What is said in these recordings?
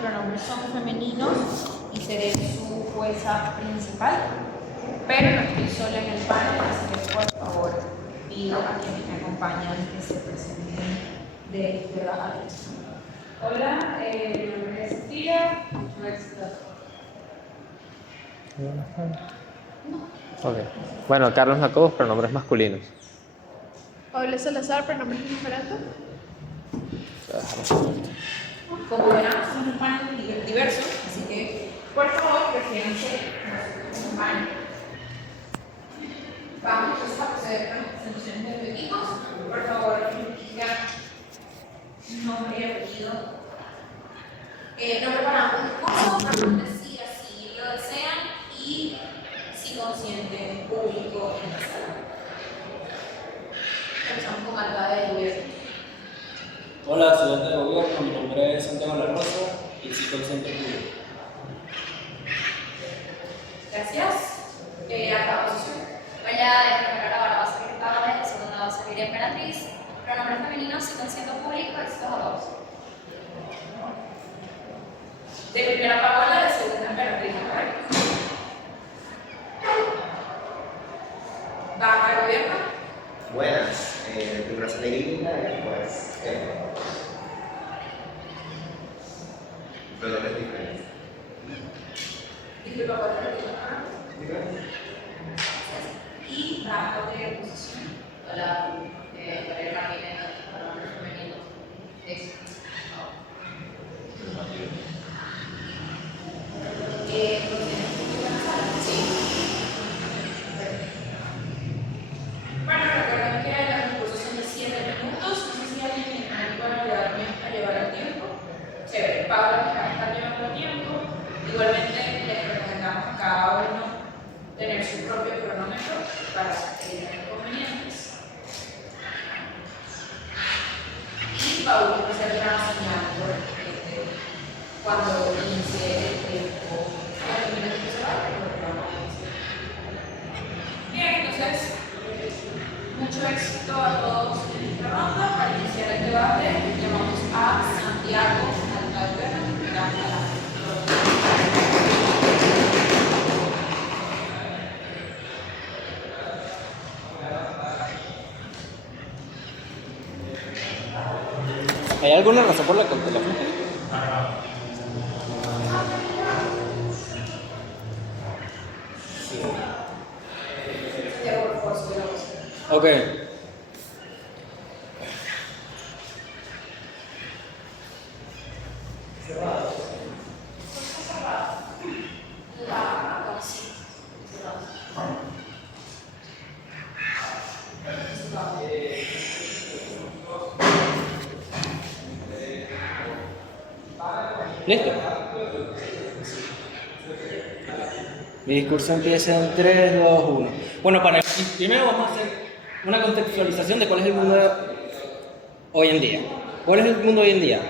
pronombres son femeninos y seré su jueza principal, pero no estoy sola en el panel, así que por favor pido a quienes me acompañan que se presenten de verdad. Hola, mi nombre es Cecilia, mucho éxito. Ok. Bueno, Carlos Jacobos, pronombres masculinos. Paula Salazar, pronombres diferentes. Como verán, somos un panel diverso, así que por favor, prefiéranse como panel. Vamos entonces a proceder con las presentaciones de los equipos. Por favor, digan nombre y apellido. No preparamos discursos, pregunten si así lo desean y si consienten público en la sala. Empezamos con Alba de Gobierno. Hola, estudiante de gobierno, mi nombre es Santiago La Rosa y soy consciente público. Gracias. A la oposición. Hola, de primera hora va a salir Paola, de segunda va a salir Emperatriz. Pronombres femeninos y consciente público, estos dos. De primera Paola, de segunda Emperatriz, ¿correcto? ¿Va a gobierno? Buenas, primero Celerina y después pronombres diferentes. Disculpa, ¿cuál es la última? Y bajo de oposición. Hola, Valeria Martínez, pronombres femeninos. Bueno, recuerden que los recursos son de 7 minutos. No sé si alguien puede ayudarme a llevar el tiempo. Chévere, Pablo que va a estar llevando el tiempo. Igualmente les recomendamos a cada uno tener su propio cronómetro para evitar inconvenientes. Y Paulo va a hacer una señal cuando inicie el tiempo. Bien, entonces, mucho éxito a todos en esta ronda. Para iniciar el debate, llamamos a Santiago Alcalde. ¿Hay alguna razón por la que te la fuiste? Ok. ¿Listo? Mi discurso empieza en 3, 2, 1. Bueno, primero vamos a hacer una contextualización de cuál es el mundo hoy en día. ¿Cuál es el mundo hoy en día?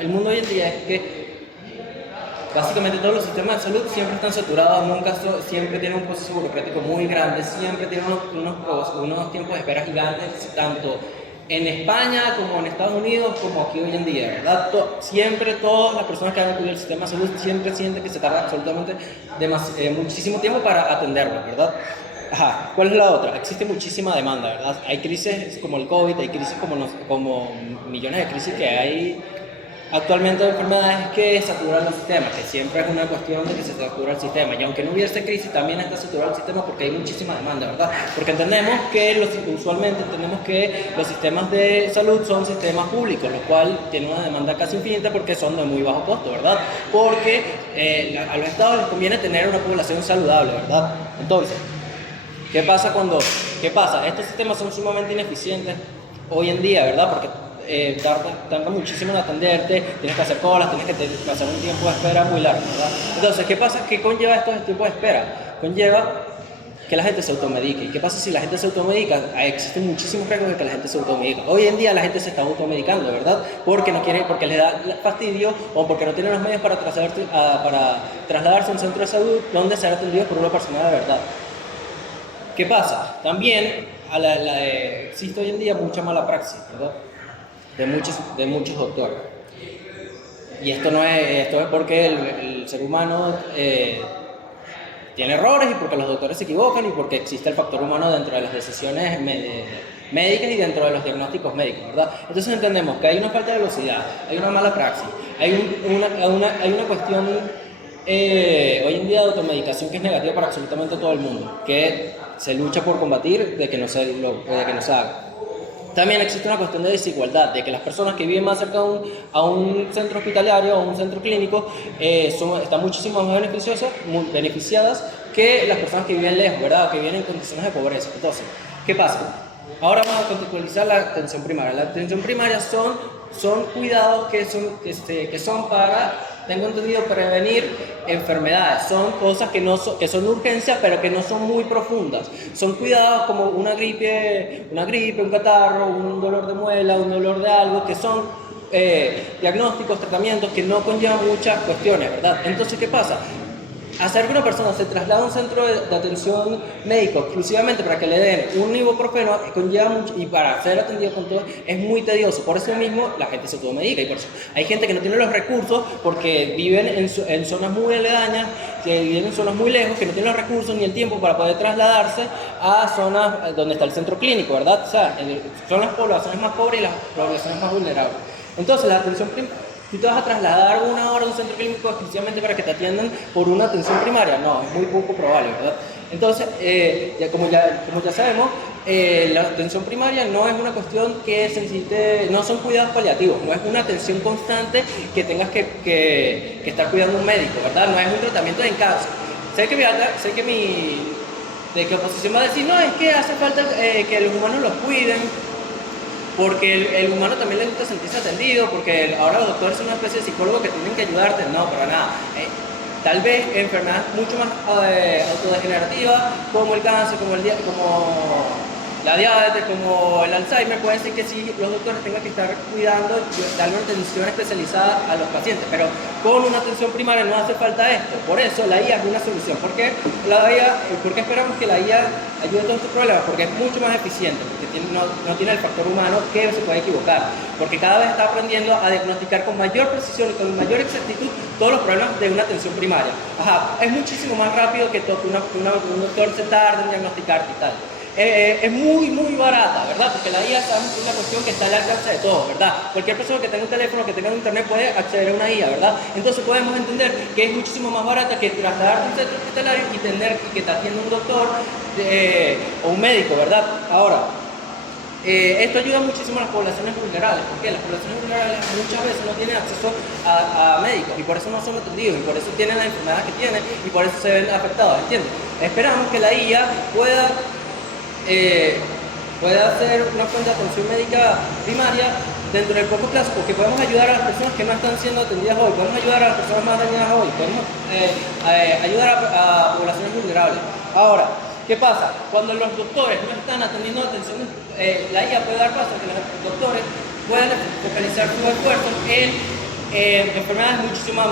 El mundo hoy en día es que básicamente todos los sistemas de salud siempre están saturados, siempre tienen un proceso burocrático muy grande, siempre tienen unos tiempos de espera gigantes, tanto en España como en Estados Unidos como aquí hoy en día, ¿verdad? Siempre todas las personas que han acudido al sistema de salud siempre sienten que se tarda absolutamente muchísimo tiempo para atenderlo, ¿verdad? Ajá. ¿Cuál es la otra? Existe muchísima demanda, ¿verdad? Hay crisis como el COVID, hay crisis como millones de crisis que hay actualmente de enfermedades que saturan los sistemas, que siempre es una cuestión de que se satura el sistema. Y aunque no hubiese crisis, también está saturado el sistema porque hay muchísima demanda, ¿verdad? Porque usualmente entendemos que los sistemas de salud son sistemas públicos, lo cual tiene una demanda casi infinita porque son de muy bajo costo, ¿verdad? Porque a los estados les conviene tener una población saludable, ¿verdad? Entonces, ¿qué pasa? Estos sistemas son sumamente ineficientes hoy en día, ¿verdad? Porque tarda muchísimo en atenderte, tienes que hacer colas, tienes que pasar un tiempo de espera muy largo, ¿verdad? Entonces, ¿qué pasa? ¿Qué conlleva estos tiempos de espera? Conlleva que la gente se automedique. ¿Y qué pasa si la gente se automedica? Existen muchísimos riesgos de que la gente se automedique. Hoy en día la gente se está automedicando, ¿verdad? Porque no quiere, porque les da fastidio o porque no tienen los medios para trasladarse a un centro de salud donde ser atendidos por una persona de verdad. ¿Qué pasa? También existe hoy en día mucha mala praxis, ¿verdad? De muchos doctores. Y esto es porque el ser humano tiene errores y porque los doctores se equivocan y porque existe el factor humano dentro de las decisiones médicas y dentro de los diagnósticos médicos, ¿verdad? Entonces entendemos que hay una falta de velocidad, hay una mala praxis, hay una cuestión hoy en día de automedicación que es negativa para absolutamente todo el mundo, que se lucha por combatir de que no se haga. También existe una cuestión de desigualdad, de que las personas que viven más cerca a un centro hospitalario o a un centro clínico están muchísimo más beneficiadas que las personas que viven lejos, ¿verdad? O que viven en condiciones de pobreza. Entonces, ¿qué pasa? Ahora vamos a contextualizar la atención primaria. La atención primaria son cuidados que son para, tengo entendido, prevenir enfermedades. Son cosas que son urgencias, pero que no son muy profundas. Son cuidados como una gripe, un catarro, un dolor de muela, un dolor de algo, que son diagnósticos, tratamientos que no conllevan muchas cuestiones, ¿verdad? Entonces, ¿qué pasa? Hacer que una persona se traslade a un centro de atención médico exclusivamente para que le den un ibuprofeno conlleva mucho, y para ser atendido con todo es muy tedioso. Por eso mismo la gente se automedica, y por eso hay gente que no tiene los recursos porque viven en zonas muy aledañas, que viven en zonas muy lejos, que no tienen los recursos ni el tiempo para poder trasladarse a zonas donde está el centro clínico, ¿verdad? O sea, son las poblaciones más pobres y las poblaciones más vulnerables. Entonces, la atención primaria, ¿tú te vas a trasladar una hora a un centro clínico exclusivamente para que te atiendan por una atención primaria? No, es muy poco probable, ¿verdad? Entonces, como ya sabemos, la atención primaria no es una cuestión que se necesite, no son cuidados paliativos, no es una atención constante que tengas que estar cuidando un médico, ¿verdad? No es un tratamiento en casa. Sé que mi oposición va a decir, no, es que hace falta que los humanos los cuiden, porque el humano también le gusta sentirse atendido, porque ahora los doctores son una especie de psicólogos que tienen que ayudarte. No, para nada. Tal vez enfermedades mucho más autodegenerativas, como el cáncer, como la diabetes, como el Alzheimer, puede ser que sí los doctores tengan que estar cuidando, darle una atención especializada a los pacientes, pero con una atención primaria no hace falta esto. Por eso la IA es una solución. ¿Por qué esperamos que la IA ayude a todos estos problemas? Porque es mucho más eficiente, porque no tiene el factor humano que se puede equivocar, porque cada vez está aprendiendo a diagnosticar con mayor precisión y con mayor exactitud todos los problemas de una atención primaria. Es muchísimo más rápido que un doctor se tarde en diagnosticarte y tal. Es muy, muy barata, ¿verdad? Porque la IA es una cuestión que está al alcance de todos, ¿verdad? Cualquier persona que tenga un teléfono, que tenga internet, puede acceder a una IA, ¿verdad? Entonces podemos entender que es muchísimo más barata que trasladar un centro hospitalario y que te atienda un doctor o un médico, ¿verdad? Ahora, esto ayuda muchísimo a las poblaciones vulnerables, porque las poblaciones vulnerables muchas veces no tienen acceso a médicos y por eso no son atendidos y por eso tienen las enfermedades que tienen y por eso se ven afectados, ¿entiendes? Esperamos que la IA pueda hacer una fuente de atención médica primaria dentro del corto plazo, porque podemos ayudar a las personas que no están siendo atendidas hoy, podemos ayudar a las personas más dañadas hoy, podemos ayudar a poblaciones vulnerables. Ahora, ¿qué pasa? Cuando los doctores no están atendiendo atención, la IA puede dar paso a que los doctores puedan focalizar sus esfuerzos en enfermedades muchísimo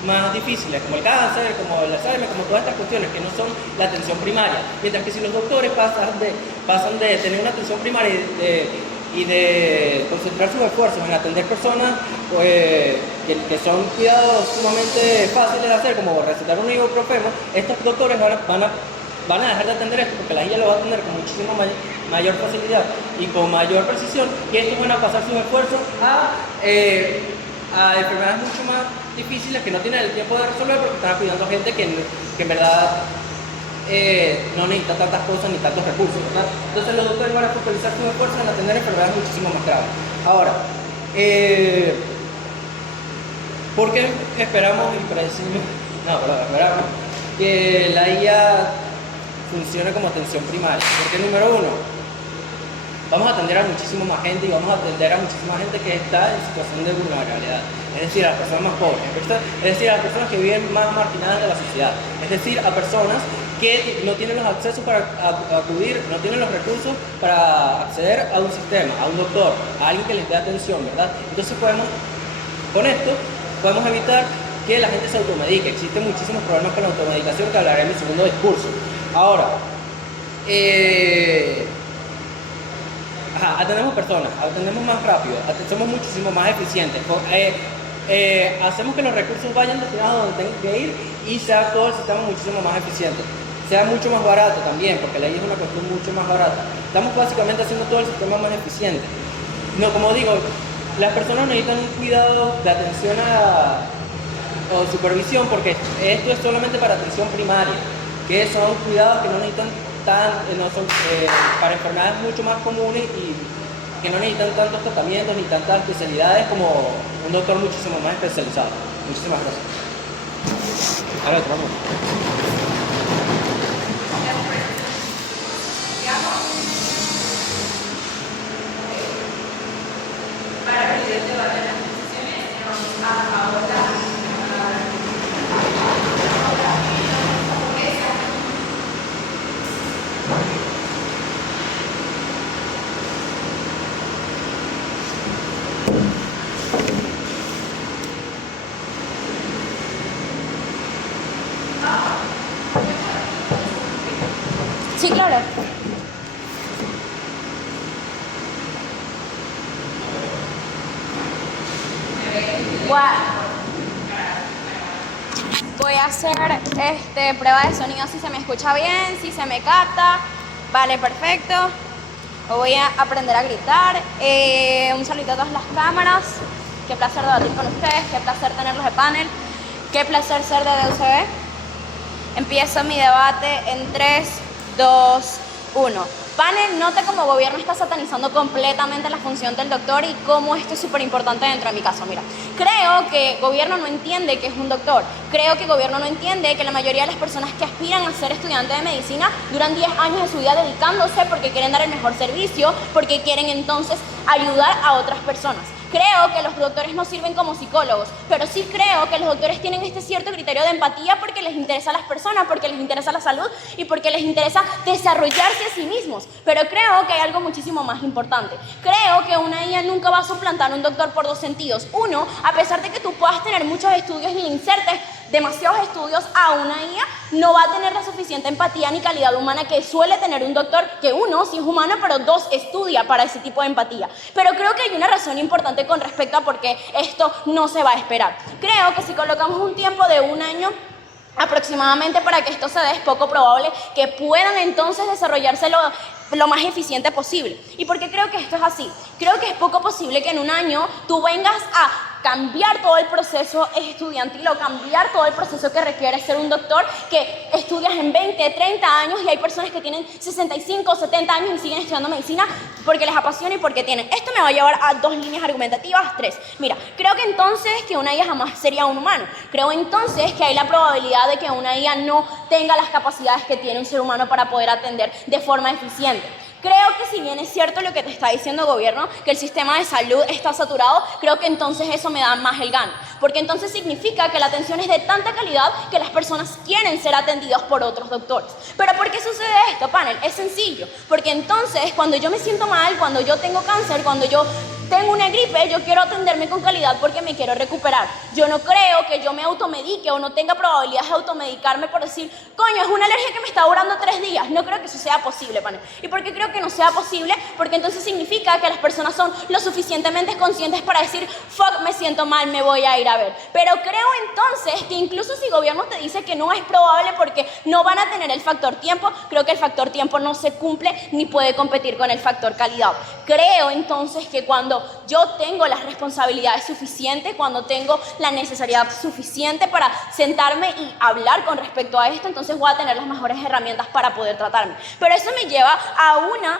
más difíciles, como el cáncer, como el Alzheimer, como todas estas cuestiones que no son la atención primaria. Mientras que si los doctores pasan de tener una atención primaria y de concentrar sus esfuerzos en atender personas que son cuidados sumamente fáciles de hacer, como recetar un ibuprofeno, estos doctores van a dejar de atender esto porque la IA lo va a atender con muchísimo mayor facilidad y con mayor precisión, y estos van a pasar sus esfuerzos a enfermedades mucho más difíciles que no tienen el tiempo de resolver porque están cuidando a gente que en verdad no necesita tantas cosas ni tantos recursos, ¿verdad? Entonces los doctores van a focalizar sus esfuerzos en atender enfermedades muchísimo más graves. Ahora, ¿por qué esperamos esperamos que la IA funcione como atención primaria? Porque número uno, vamos a atender a muchísima más gente y vamos a atender a muchísima gente que está en situación de vulnerabilidad, es decir, a las personas más pobres, es decir, a las personas que viven más marginadas de la sociedad, es decir, a personas que no tienen los accesos para acudir, no tienen los recursos para acceder a un sistema, a un doctor, a alguien que les dé atención, ¿verdad? Entonces con esto podemos evitar que la gente se automedique. Existen muchísimos problemas con la automedicación que hablaré en mi segundo discurso. Ahora, atendemos personas, atendemos más rápido, somos muchísimo más eficientes. hacemos que los recursos vayan destinados a donde tengan que ir y sea todo el sistema muchísimo más eficiente. Sea mucho más barato también, porque la IA es una cuestión mucho más barata. Estamos básicamente haciendo todo el sistema más eficiente. No, como digo, las personas necesitan un cuidado de atención o supervisión, porque esto es solamente para atención primaria, que son cuidados que no necesitan para enfermedades mucho más comunes y que no necesitan tantos tratamientos ni tantas especialidades como un doctor muchísimo más especializado. Muchísimas gracias. Ahora vamos. Para abrir el debate de las posiciones, vamos a abordar Sí, claro. Voy a hacer prueba de sonido si se me escucha bien, si se me capta. Vale, perfecto. Voy a aprender a gritar. Un saludo a todas las cámaras. Qué placer debatir con ustedes, qué placer tenerlos de panel. Qué placer ser de DUCB. Empiezo mi debate en 3, 2, 1. Panel, nota cómo gobierno está satanizando completamente la función del doctor y cómo esto es súper importante dentro de mi caso. Mira, creo que gobierno no entiende que es un doctor. Creo que gobierno no entiende que la mayoría de las personas que aspiran a ser estudiantes de medicina duran 10 años de su vida dedicándose porque quieren dar el mejor servicio, porque quieren entonces ayudar a otras personas. Creo que los doctores no sirven como psicólogos, pero sí creo que los doctores tienen este cierto criterio de empatía porque les interesa a las personas, porque les interesa la salud y porque les interesa desarrollarse a sí mismos. Pero creo que hay algo muchísimo más importante. Creo que una IA nunca va a suplantar a un doctor por dos sentidos. Uno, a pesar de que tú puedas tener muchos estudios y le insertes demasiados estudios a una IA, no va a tener la suficiente empatía ni calidad humana que suele tener un doctor, que uno sí es humano, pero dos estudia para ese tipo de empatía. Pero creo que hay una razón importante con respecto a por qué esto no se va a esperar. Creo que si colocamos un tiempo de un año aproximadamente para que esto se dé, es poco probable que puedan entonces desarrollarse lo más eficiente posible. ¿Y por qué creo que esto es así? Creo que es poco posible que en un año tú vengas a cambiar todo el proceso estudiantil o cambiar todo el proceso que requiere ser un doctor, que estudias en 20, 30 años y hay personas que tienen 65, 70 años y siguen estudiando medicina porque les apasiona y porque tienen. Esto me va a llevar a dos líneas argumentativas, tres. Mira, creo que entonces que una IA jamás sería un humano. Creo entonces que hay la probabilidad de que una IA no tenga las capacidades que tiene un ser humano para poder atender de forma eficiente. Creo que si bien es cierto lo que te está diciendo el gobierno, que el sistema de salud está saturado, creo que entonces eso me da más el gano. Porque entonces significa que la atención es de tanta calidad que las personas quieren ser atendidas por otros doctores. ¿Pero por qué sucede esto, panel? Es sencillo. Porque entonces cuando yo me siento mal, cuando yo tengo cáncer, cuando yo tengo una gripe, yo quiero atenderme con calidad porque me quiero recuperar. Yo no creo que yo me automedique o no tenga probabilidades de automedicarme por decir, coño, es una alergia que me está durando 3 días. No creo que eso sea posible, panel. ¿Y por qué creo que no sea posible? Porque entonces significa que las personas son lo suficientemente conscientes para decir, fuck, me siento mal, me voy a ir a ver. Pero creo entonces que incluso si el gobierno te dice que no es probable porque no van a tener el factor tiempo, creo que el factor tiempo no se cumple ni puede competir con el factor calidad. Creo entonces que cuando yo tengo las responsabilidades suficientes, cuando tengo la necesidad suficiente para sentarme y hablar con respecto a esto, entonces voy a tener las mejores herramientas para poder tratarme. Pero eso me lleva a una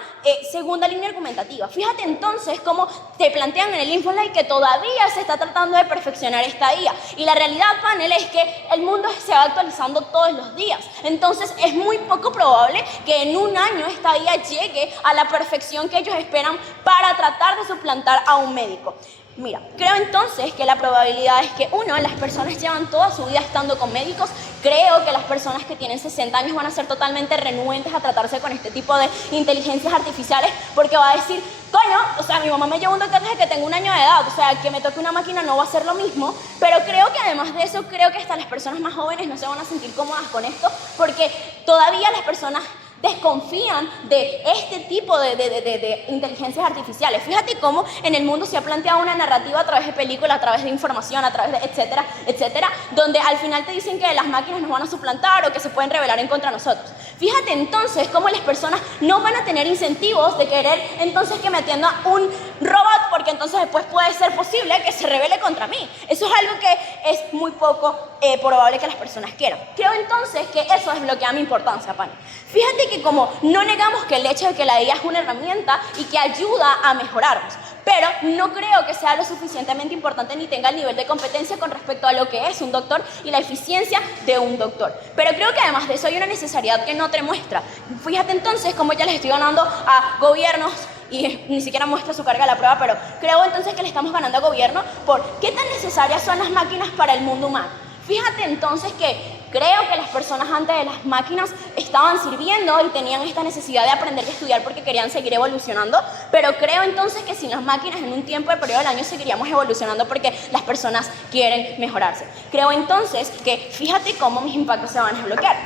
segunda línea argumentativa. Fíjate entonces cómo te plantean en el InfoSlide que todavía se está tratando de perfeccionar esta IA. Y la realidad, panel, es que el mundo se va actualizando todos los días. Entonces es muy poco probable que en un año esta IA llegue a la perfección que ellos esperan para tratar de suplantar a un médico. Mira, creo entonces que la probabilidad es que, uno, las personas llevan toda su vida estando con médicos. Creo que las personas que tienen 60 años van a ser totalmente renuentes a tratarse con este tipo de inteligencias artificiales porque va a decir, coño, o sea, mi mamá me lleva un doctor desde que tengo 1 año de edad, o sea, que me toque una máquina no va a ser lo mismo, pero creo que además de eso, creo que hasta las personas más jóvenes no se van a sentir cómodas con esto porque todavía las personas desconfían de este tipo de inteligencias artificiales. Fíjate cómo en el mundo se ha planteado una narrativa a través de películas, a través de información, a través de etcétera, etcétera, donde al final te dicen que las máquinas nos van a suplantar o que se pueden rebelar en contra de nosotros. Fíjate entonces cómo las personas no van a tener incentivos de querer entonces que me atienda un robot, porque entonces después puede ser posible que se rebele contra mí. Eso es algo que es muy poco probable que las personas quieran. Creo entonces que eso desbloquea mi importancia, Pani. Fíjate que como no negamos que el hecho de que la IA es una herramienta y que ayuda a mejorarnos, pero no creo que sea lo suficientemente importante ni tenga el nivel de competencia con respecto a lo que es un doctor y la eficiencia de un doctor. Pero creo que además de eso hay una necesidad que no te muestra. Fíjate entonces cómo ya les estoy ganando a gobiernos y ni siquiera muestra su carga a la prueba, pero creo entonces que le estamos ganando a gobierno por qué tan necesarias son las máquinas para el mundo humano. Fíjate entonces que creo que las personas antes de las máquinas estaban sirviendo y tenían esta necesidad de aprender y estudiar porque querían seguir evolucionando, pero creo entonces que sin las máquinas en un tiempo de periodo del año seguiríamos evolucionando porque las personas quieren mejorarse. Creo entonces que fíjate cómo mis impactos se van a desbloquear.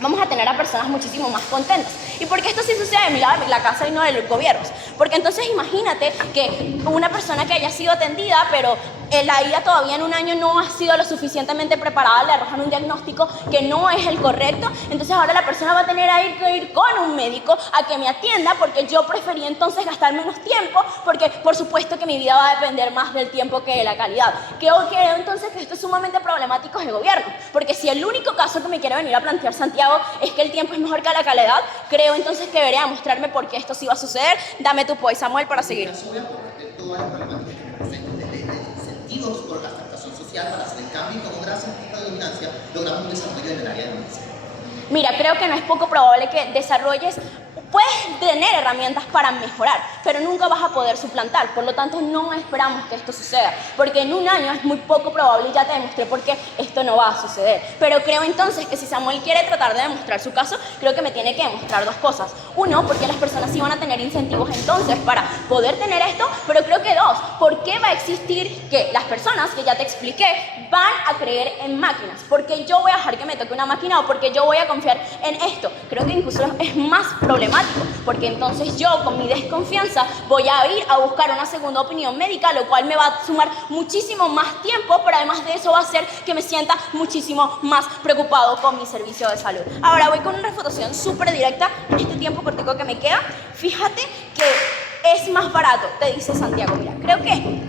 Vamos a tener a personas muchísimo más contentas. ¿Y por qué esto sí sucede de mi lado de la casa y no de los gobiernos? Porque entonces imagínate que una persona que haya sido atendida, pero la IA todavía en un año no ha sido lo suficientemente preparada, le arrojan un diagnóstico que no es el correcto, entonces ahora la persona va a tener que ir con un médico a que me atienda porque yo preferí entonces gastar menos tiempo, porque por supuesto que mi vida va a depender más del tiempo que de la calidad. Creo entonces que esto es sumamente problemático de gobierno, porque si el único caso que me quiere venir a plantear Santiago es que el tiempo es mejor que la calidad, creo entonces que debería mostrarme por qué esto sí va a suceder. Dame tu point, Samuel, para seguir. Todas las problemáticas que representan desde incentivos por la aceptación social para hacer el cambio y con un gran sentido de dominancia logramos un desarrollo en el área de medicina. Mira, creo que no es poco probable que desarrolles, puedes tener herramientas para mejorar, pero nunca vas a poder suplantar, por lo tanto no esperamos que esto suceda, porque en un año es muy poco probable y ya te demostré por qué esto no va a suceder. Pero creo entonces que si Samuel quiere tratar de demostrar su caso, creo que me tiene que demostrar dos cosas. Uno, porque las personas sí van a tener incentivos entonces para poder tener esto, pero creo que dos, ¿por qué va a existir que las personas, que ya te expliqué, van a creer en máquinas? Porque yo voy a dejar que me toque una máquina o porque yo voy a confiar en esto. Creo que incluso es más problemático, porque entonces yo con mi desconfianza voy a ir a buscar una segunda opinión médica, lo cual me va a sumar muchísimo más tiempo, pero además de eso va a hacer que me sienta muchísimo más preocupado con mi servicio de salud. Ahora voy con una refutación súper directa en este tiempo cortico que me queda. Fíjate que es más barato, te dice Santiago. Mira, creo que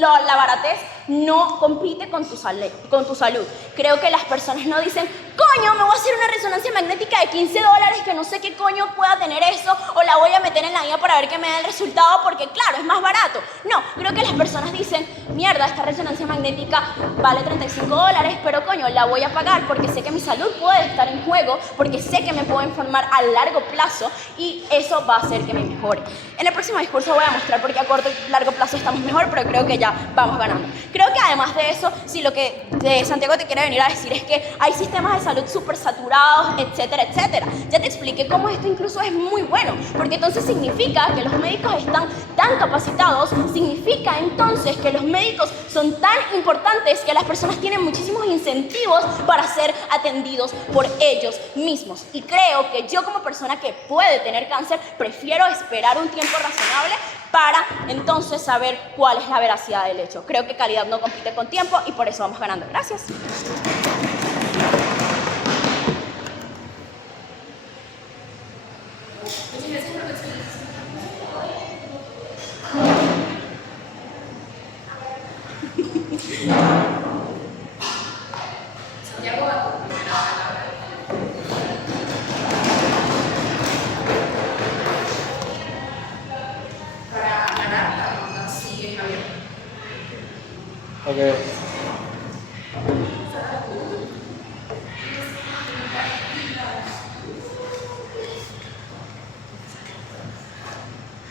la baratez no compite con tu salud. Creo que las personas no dicen, coño, me voy a hacer una resonancia magnética de $15 que no sé qué coño pueda tener eso, o la voy a meter en la IA para ver qué me da el resultado porque claro, es más barato. No, creo que las personas dicen, mierda, esta resonancia magnética vale $35, pero coño, la voy a pagar porque sé que mi salud puede estar en juego, porque sé que me puedo informar a largo plazo y eso va a hacer que me mejore. En el próximo discurso voy a mostrar por qué a corto y largo plazo estamos mejor, pero creo que ya vamos ganando. Creo que además de eso, si lo que Santiago te quiere venir a decir es que hay sistemas de salud súper saturados, etcétera, etcétera. Ya te expliqué cómo esto incluso es muy bueno, porque entonces significa que los médicos están tan capacitados, significa entonces que los médicos son tan importantes que las personas tienen muchísimos incentivos para ser atendidos por ellos mismos. Y creo que yo como persona que puede tener cáncer, prefiero esperar un tiempo razonable para entonces saber cuál es la veracidad del hecho. Creo que calidad no compite con tiempo y por eso vamos ganando. Gracias. Santiago, a tu primera palabra. Para ganar la ronda sigue Javier. Ok.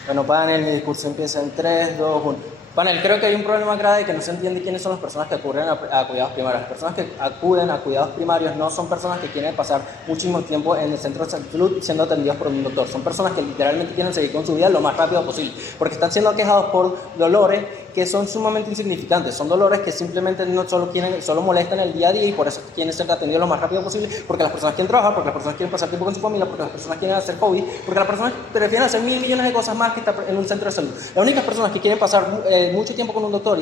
Bueno, panel, mi discurso empieza en 3, 2, 1. Panel, creo que hay un problema grave que no se entiende quiénes son las personas que acuden a cuidados primarios. Las personas que acuden a cuidados primarios no son personas que quieren pasar muchísimo tiempo en el centro de salud siendo atendidos por un doctor. Son personas que literalmente quieren seguir con su vida lo más rápido posible, porque están siendo aquejados por dolores que son sumamente insignificantes. Son dolores que simplemente no solo molestan el día a día y por eso quieren ser atendidos lo más rápido posible, porque las personas quieren trabajar, porque las personas quieren pasar tiempo con su familia, porque las personas quieren hacer hobby, porque las personas prefieren hacer 1.000 millones de cosas más que estar en un centro de salud. Las únicas personas que quieren pasar mucho tiempo con un doctor y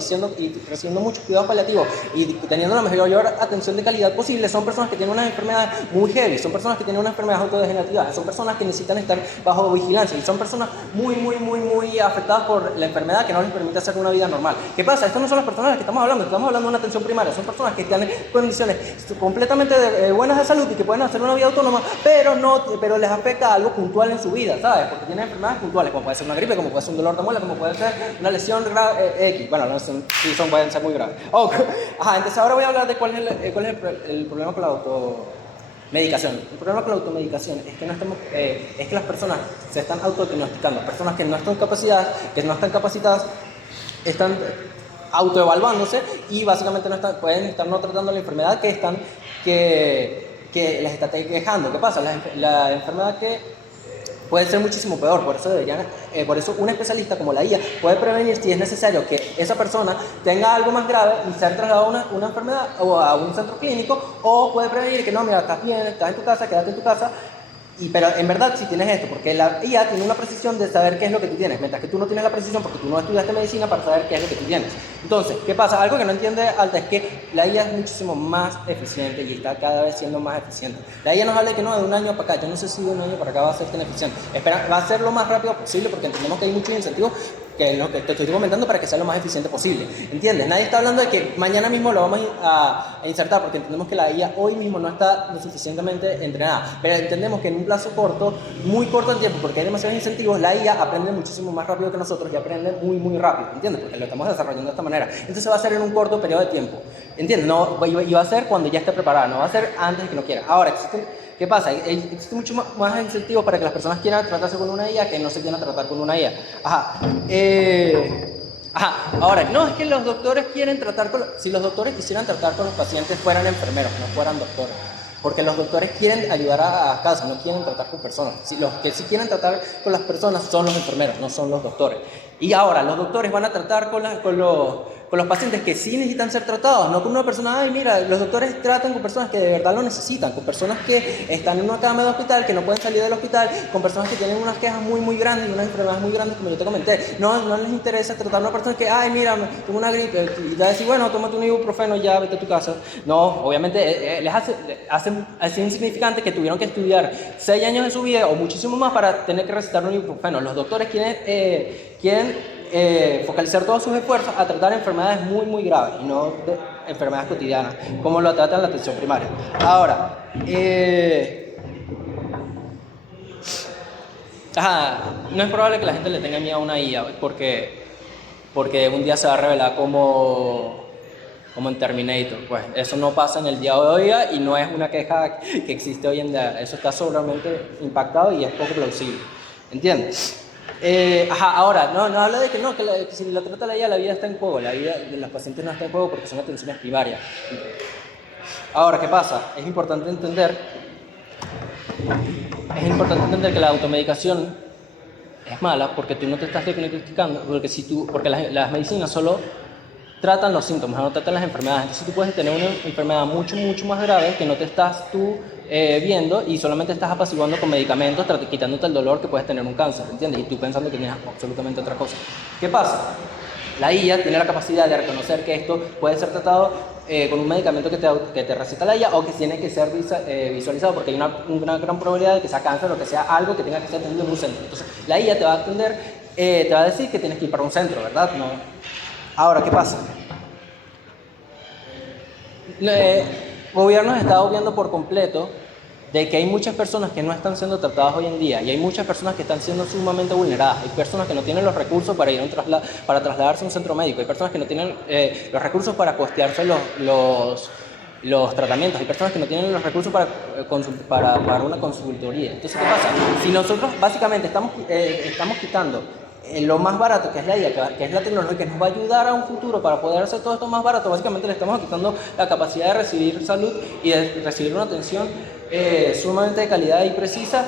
recibiendo muchos cuidados paliativos y teniendo la mayor atención de calidad posible son personas que tienen unas enfermedades muy heavy, son personas que tienen unas enfermedades autodegenerativas, son personas que necesitan estar bajo vigilancia y son personas muy afectadas por la enfermedad que no les permite hacer una vida normal. ¿Qué pasa? Estas no son las personas de las que estamos hablando de una atención primaria, son personas que están en condiciones completamente buenas de salud y que pueden hacer una vida autónoma, pero les afecta algo puntual en su vida, ¿sabes? Porque tienen enfermedades puntuales, como puede ser una gripe, como puede ser un dolor de muela, como puede ser una lesión grave X. Bueno, no son, sí pueden ser muy graves. Entonces ahora voy a hablar de cuál es el problema con la automedicación. El problema con la automedicación es que las personas se están autodiagnosticando. Personas que no están capacitadas, están autoevaluándose y básicamente pueden estar no tratando la enfermedad que les está quejando. ¿Qué pasa? La enfermedad que puede ser muchísimo peor, por eso un especialista como la IA puede prevenir si es necesario que esa persona tenga algo más grave y ser trasladado a una enfermedad o a un centro clínico, o puede prevenir que no, mira, estás bien, estás en tu casa, quédate en tu casa. Pero en verdad sí tienes esto, porque la IA tiene una precisión de saber qué es lo que tú tienes, mientras que tú no tienes la precisión porque tú no estudiaste medicina para saber qué es lo que tú tienes. Entonces, ¿qué pasa? Algo que no entiende Alta es que la IA es muchísimo más eficiente y está cada vez siendo más eficiente. La IA nos habla de que no, de un año para acá, yo no sé si de un año para acá va a ser tan eficiente. Va a ser lo más rápido posible porque entendemos que hay muchos incentivos que es lo que te estoy comentando para que sea lo más eficiente posible. ¿Entiendes? Nadie está hablando de que mañana mismo lo vamos a insertar porque entendemos que la IA hoy mismo no está lo suficientemente entrenada. Pero entendemos que en un plazo corto, muy corto en tiempo, porque hay demasiados incentivos, la IA aprende muchísimo más rápido que nosotros y aprende muy rápido. ¿Entiendes? Porque lo estamos desarrollando de esta manera. Entonces va a ser en un corto periodo de tiempo. ¿Entiendes? Y va a ser cuando ya esté preparada, no va a ser antes de que no quiera. Ahora, ¿qué pasa? Existe mucho más incentivos para que las personas quieran tratarse con una IA que no se quieran tratar con una IA. Ahora, no es que los doctores quieren tratar si los doctores quisieran tratar con los pacientes fueran enfermeros, no fueran doctores. Porque los doctores quieren ayudar a casa, no quieren tratar con personas. Los que sí quieren tratar con las personas son los enfermeros, no son los doctores. Y ahora, los doctores van a tratar con los pacientes que sí necesitan ser tratados, no con una persona, ay mira, los doctores tratan con personas que de verdad lo necesitan, con personas que están en una cama de hospital, que no pueden salir del hospital, con personas que tienen unas quejas muy grandes y unas enfermedades muy grandes, como yo te comenté. No les interesa tratar a una persona que, ay mira, tengo una gripe, y te va a decir, bueno, tómate un ibuprofeno y ya, vete a tu casa. No, obviamente les hace insignificante que tuvieron que estudiar 6 años de su vida o muchísimo más para tener que recetar un ibuprofeno. Los doctores quieren focalizar todos sus esfuerzos a tratar enfermedades muy graves y no enfermedades cotidianas, como lo tratan en la atención primaria. Ahora, no es probable que la gente le tenga miedo a una IA porque un día se va a revelar como en Terminator. Pues eso no pasa en el día de hoy y no es una queja que existe hoy en día. Eso está sobremente impactado y es poco plausible. ¿Entiendes? Ahora, no habla de que si lo trata la IA, la vida está en juego, la vida de los pacientes no está en juego porque son atenciones primarias. Ahora, ¿qué pasa? Es importante entender que la automedicación es mala porque tú no te estás diagnosticando, porque las medicinas solo tratan los síntomas, no tratan las enfermedades. Entonces tú puedes tener una enfermedad mucho más grave que no te estás tú viendo y solamente estás apaciguando con medicamentos, quitándote el dolor que puedes tener un cáncer, ¿entiendes? Y tú pensando que tienes absolutamente otra cosa. ¿Qué pasa? La IA tiene la capacidad de reconocer que esto puede ser tratado con un medicamento que te receta la IA o que tiene que ser visualizado porque hay una gran probabilidad de que sea cáncer o que sea algo que tenga que ser atendido en un centro. Entonces la IA te va a atender, te va a decir que tienes que ir para un centro, ¿verdad? No. Ahora, ¿qué pasa? El gobierno está obviando por completo de que hay muchas personas que no están siendo tratadas hoy en día y hay muchas personas que están siendo sumamente vulneradas. Hay personas que no tienen los recursos para ir para trasladarse a un centro médico, hay personas que no tienen los recursos para costearse los tratamientos, hay personas que no tienen los recursos para una consultoría. Entonces, ¿qué pasa? Si nosotros básicamente estamos quitando lo más barato, que es la IA, que es la tecnología que nos va a ayudar a un futuro para poder hacer todo esto más barato, básicamente le estamos quitando la capacidad de recibir salud y de recibir una atención sumamente de calidad y precisa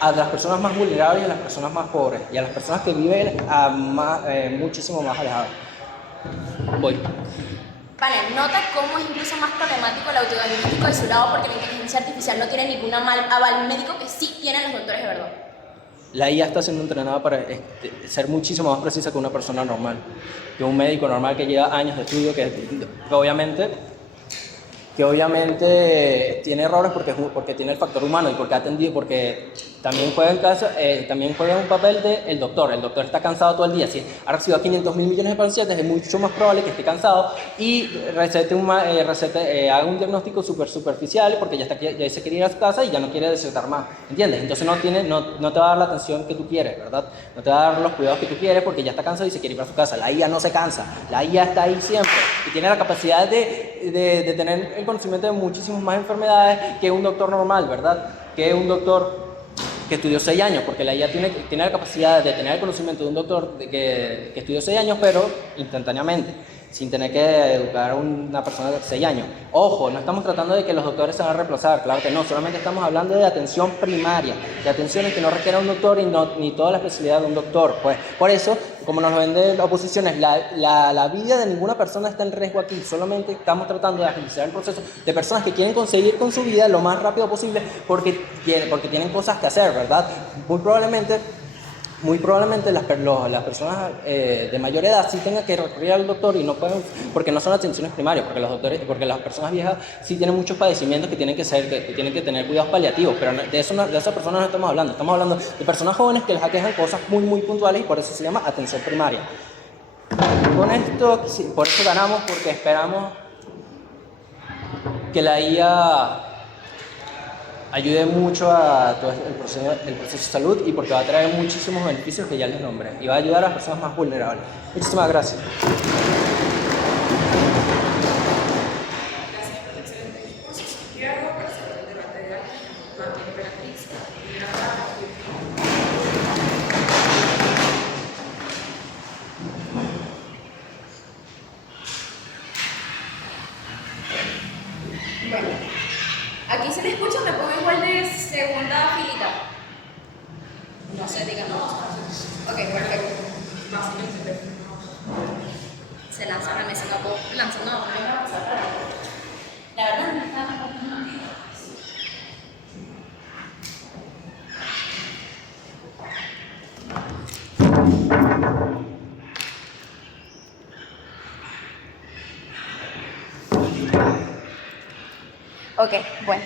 a las personas más vulnerables y a las personas más pobres y a las personas que viven muchísimo más alejadas. Voy. Vale, nota cómo es incluso más problemático el autodiagnóstico de su lado porque la inteligencia artificial no tiene ningún aval médico que sí tienen los doctores de verdad. La IA está siendo entrenada para ser muchísimo más precisa que una persona normal, que un médico normal que lleva años de estudio, que obviamente tiene errores porque tiene el factor humano y porque ha atendido, porque también juega un papel del doctor. El doctor está cansado todo el día. Si ha recibido a 500 mil millones de pacientes, es mucho más probable que esté cansado y haga un diagnóstico súper superficial porque ya se quiere ir a su casa y ya no quiere desertar más, ¿entiendes? Entonces no te va a dar la atención que tú quieres, ¿verdad? No te va a dar los cuidados que tú quieres porque ya está cansado y se quiere ir a su casa. La IA no se cansa, la IA está ahí siempre y tiene la capacidad de tener el conocimiento de muchísimas más enfermedades que un doctor normal, ¿verdad? Que un doctor que estudió 6 años, porque la IA tiene la capacidad de tener el conocimiento de un doctor que estudió 6 años, pero instantáneamente, sin tener que educar a una persona de 6 años. Ojo, no estamos tratando de que los doctores se van a reemplazar, claro que no, solamente estamos hablando de atención primaria, de atenciones que no requiera un doctor y ni toda la especialidad de un doctor. Pues, por eso, como nos lo venden oposiciones, la vida de ninguna persona está en riesgo aquí, solamente estamos tratando de agilizar el proceso de personas que quieren conseguir con su vida lo más rápido posible porque tienen cosas que hacer, ¿verdad? Muy probablemente las personas de mayor edad sí tengan que recurrir al doctor y no pueden, porque no son atenciones primarias, porque las personas viejas sí tienen muchos padecimientos que tienen que tener cuidados paliativos, pero de esas personas no estamos hablando de personas jóvenes que les aquejan cosas muy muy puntuales y por eso se llama atención primaria. Con esto, sí, por eso ganamos, porque esperamos que la IA ayude mucho a todo el proceso de salud y porque va a traer muchísimos beneficios que ya les nombré y va a ayudar a las personas más vulnerables. Muchísimas gracias. Gracias por el excelente discurso, Santiago, por hacer el debate de aquí, más tiempo de la crisis y la Bueno, aquí se me escucha, me pongo igual de segunda filita. No sé, díganos. Ok, perfecto. Básicamente, se lanza la mesa, no puedo lanzar, no me va a pasar. La verdad, no estaba contando nada. Ok, bueno.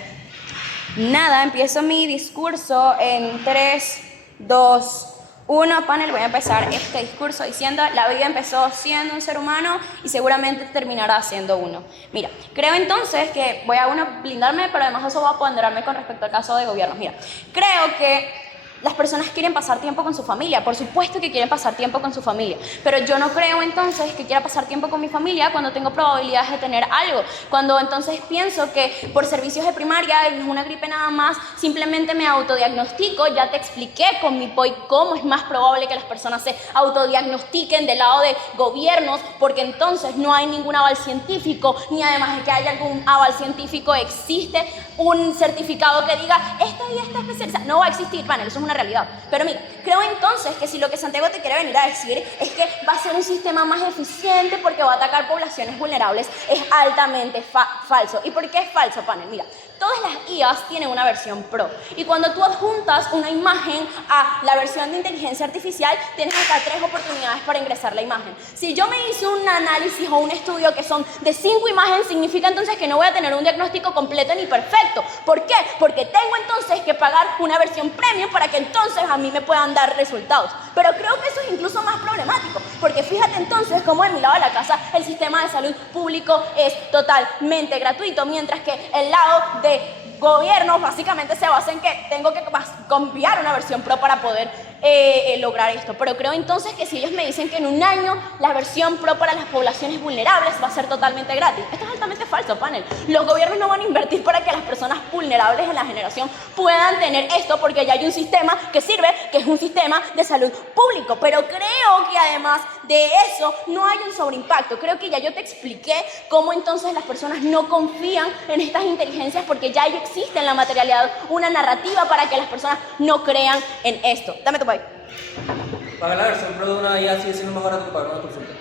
Nada, empiezo mi discurso en 3, 2, 1. Panel, voy a empezar este discurso diciendo: la vida empezó siendo un ser humano y seguramente terminará siendo uno. Mira, creo entonces que voy a blindarme, pero además eso va a ponderarme con respecto al caso de gobiernos. Mira, creo que las personas quieren pasar tiempo con su familia, por supuesto que quieren pasar tiempo con su familia, pero yo no creo entonces que quiera pasar tiempo con mi familia cuando tengo probabilidades de tener algo, cuando entonces pienso que por servicios de primaria y una gripe nada más, simplemente me autodiagnostico. Ya te expliqué con mi POI cómo es más probable que las personas se autodiagnostiquen del lado de gobiernos, porque entonces no hay ningún aval científico, ni además de que haya algún aval científico existe un certificado que diga esta y esta especialidad. No va a existir, panel, eso es una realidad. Pero mira, creo entonces que si lo que Santiago te quiere venir a decir es que va a ser un sistema más eficiente porque va a atacar poblaciones vulnerables, es altamente falso. ¿Y por qué es falso, panel? Mira, todas las IAs tienen una versión pro y cuando tú adjuntas una imagen a la versión de inteligencia artificial tienes hasta 3 oportunidades para ingresar la imagen. Si yo me hice un análisis o un estudio que son de 5 imágenes, significa entonces que no voy a tener un diagnóstico completo ni perfecto. ¿Por qué? Porque tengo entonces que pagar una versión premium para que entonces a mí me puedan dar resultados. Pero creo que eso es incluso más problemático, porque fíjate entonces cómo de mi lado de la casa el sistema de salud público es totalmente gratuito, mientras que el lado de gobierno básicamente se basa en que tengo que cambiar una versión pro para poder lograr esto. Pero creo entonces que si ellos me dicen que en un año la versión pro para las poblaciones vulnerables va a ser totalmente gratis, esto es altamente falso, panel. Los gobiernos no van a invertir para que las personas vulnerables en la generación puedan tener esto, porque ya hay un sistema que sirve, que es un sistema de salud público. Pero creo que además de eso no hay un sobreimpacto. Creo que ya yo te expliqué cómo entonces las personas no confían en estas inteligencias, porque ya existe en la materialidad una narrativa para que las personas no crean en esto. Dame tu país. Pagar la versión pro de una IA sigue siendo más barato que pagar una consulta.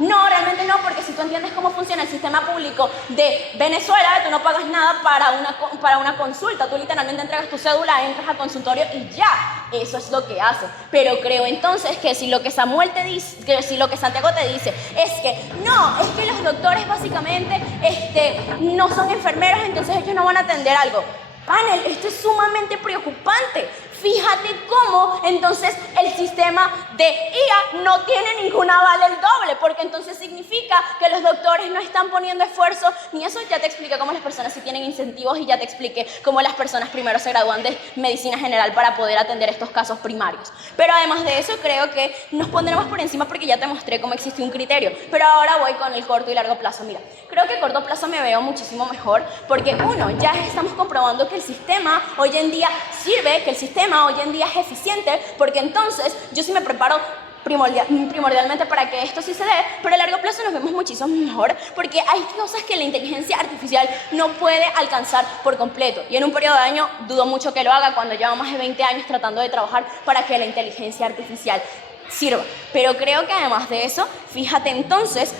No, realmente no, porque si tú entiendes cómo funciona el sistema público de Venezuela, tú no pagas nada para una consulta. Tú literalmente entregas tu cédula, entras al consultorio y ya. Eso es lo que hace. Pero creo entonces que si lo que Samuel te dice, que si lo que Santiago te dice es que no, es que los doctores básicamente no son enfermeros, entonces ellos no van a atender algo. Panel, esto es sumamente preocupante. Fíjate cómo entonces el sistema de IA no tiene ningún aval el doble, porque entonces significa que los doctores no están poniendo esfuerzo, ni eso. Ya te expliqué cómo las personas sí tienen incentivos y ya te expliqué cómo las personas primero se gradúan de medicina general para poder atender estos casos primarios. Pero además de eso creo que nos pondremos por encima porque ya te mostré cómo existe un criterio. Pero ahora voy con el corto y largo plazo. Mira, creo que a corto plazo me veo muchísimo mejor porque uno, ya estamos comprobando que el sistema hoy en día sirve, que el sistema hoy en día es eficiente, porque entonces yo sí me preparo primordialmente para que esto sí se dé, pero a largo plazo nos vemos muchísimo mejor, porque hay cosas que la inteligencia artificial no puede alcanzar por completo, y en un periodo de año dudo mucho que lo haga cuando lleva más de 20 años tratando de trabajar para que la inteligencia artificial sirva. Pero creo que además de eso, fíjate entonces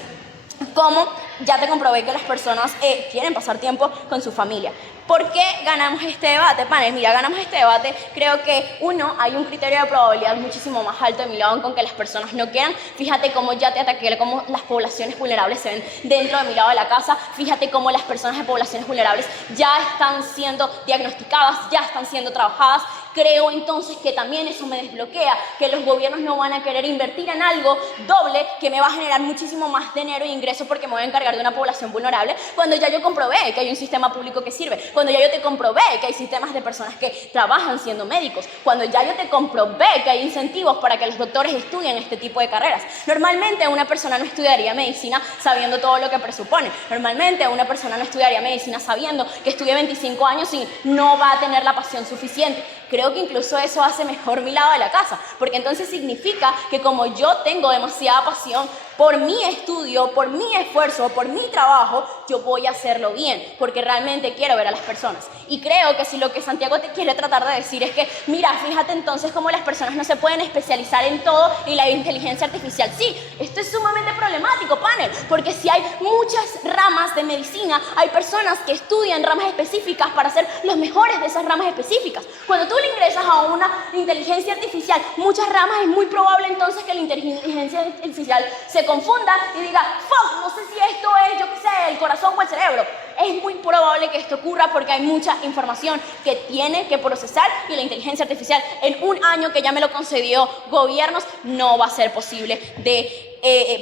cómo ya te comprobé que las personas quieren pasar tiempo con su familia. ¿Por qué ganamos este debate, panel? Mira, ganamos este debate, creo que uno, hay un criterio de probabilidad muchísimo más alto de mi lado con que las personas no quieran. Fíjate cómo ya te ataqué, cómo las poblaciones vulnerables se ven dentro de mi lado de la casa. Fíjate cómo las personas de poblaciones vulnerables ya están siendo diagnosticadas, ya están siendo trabajadas. Creo entonces que también eso me desbloquea, que los gobiernos no van a querer invertir en algo doble que me va a generar muchísimo más dinero e ingreso porque me voy a encargar de una población vulnerable, cuando ya yo comprobé que hay un sistema público que sirve, cuando ya yo te comprobé que hay sistemas de personas que trabajan siendo médicos, cuando ya yo te comprobé que hay incentivos para que los doctores estudien este tipo de carreras. Normalmente una persona no estudiaría medicina sabiendo todo lo que presupone. Normalmente una persona no estudiaría medicina sabiendo que estudie 25 años y no va a tener la pasión suficiente. Creo que incluso eso hace mejor mi lado de la casa, porque entonces significa que como yo tengo demasiada pasión por mi estudio, por mi esfuerzo, por mi trabajo, yo voy a hacerlo bien, porque realmente quiero ver a las personas. Y creo que si lo que Santiago te quiere tratar de decir es que, mira, fíjate entonces cómo las personas no se pueden especializar en todo y la inteligencia artificial. Sí, esto es sumamente problemático, panel, porque si hay muchas ramas de medicina, hay personas que estudian ramas específicas para ser los mejores de esas ramas específicas. Cuando tú le ingresas a una inteligencia artificial muchas ramas, es muy probable entonces que la inteligencia artificial se confunda y diga, fuck, no sé si esto es, yo qué sé, el corazón o el cerebro. Es muy probable que esto ocurra porque hay mucha información que tiene que procesar y la inteligencia artificial en un año que ya me lo concedió gobiernos no va a ser posible de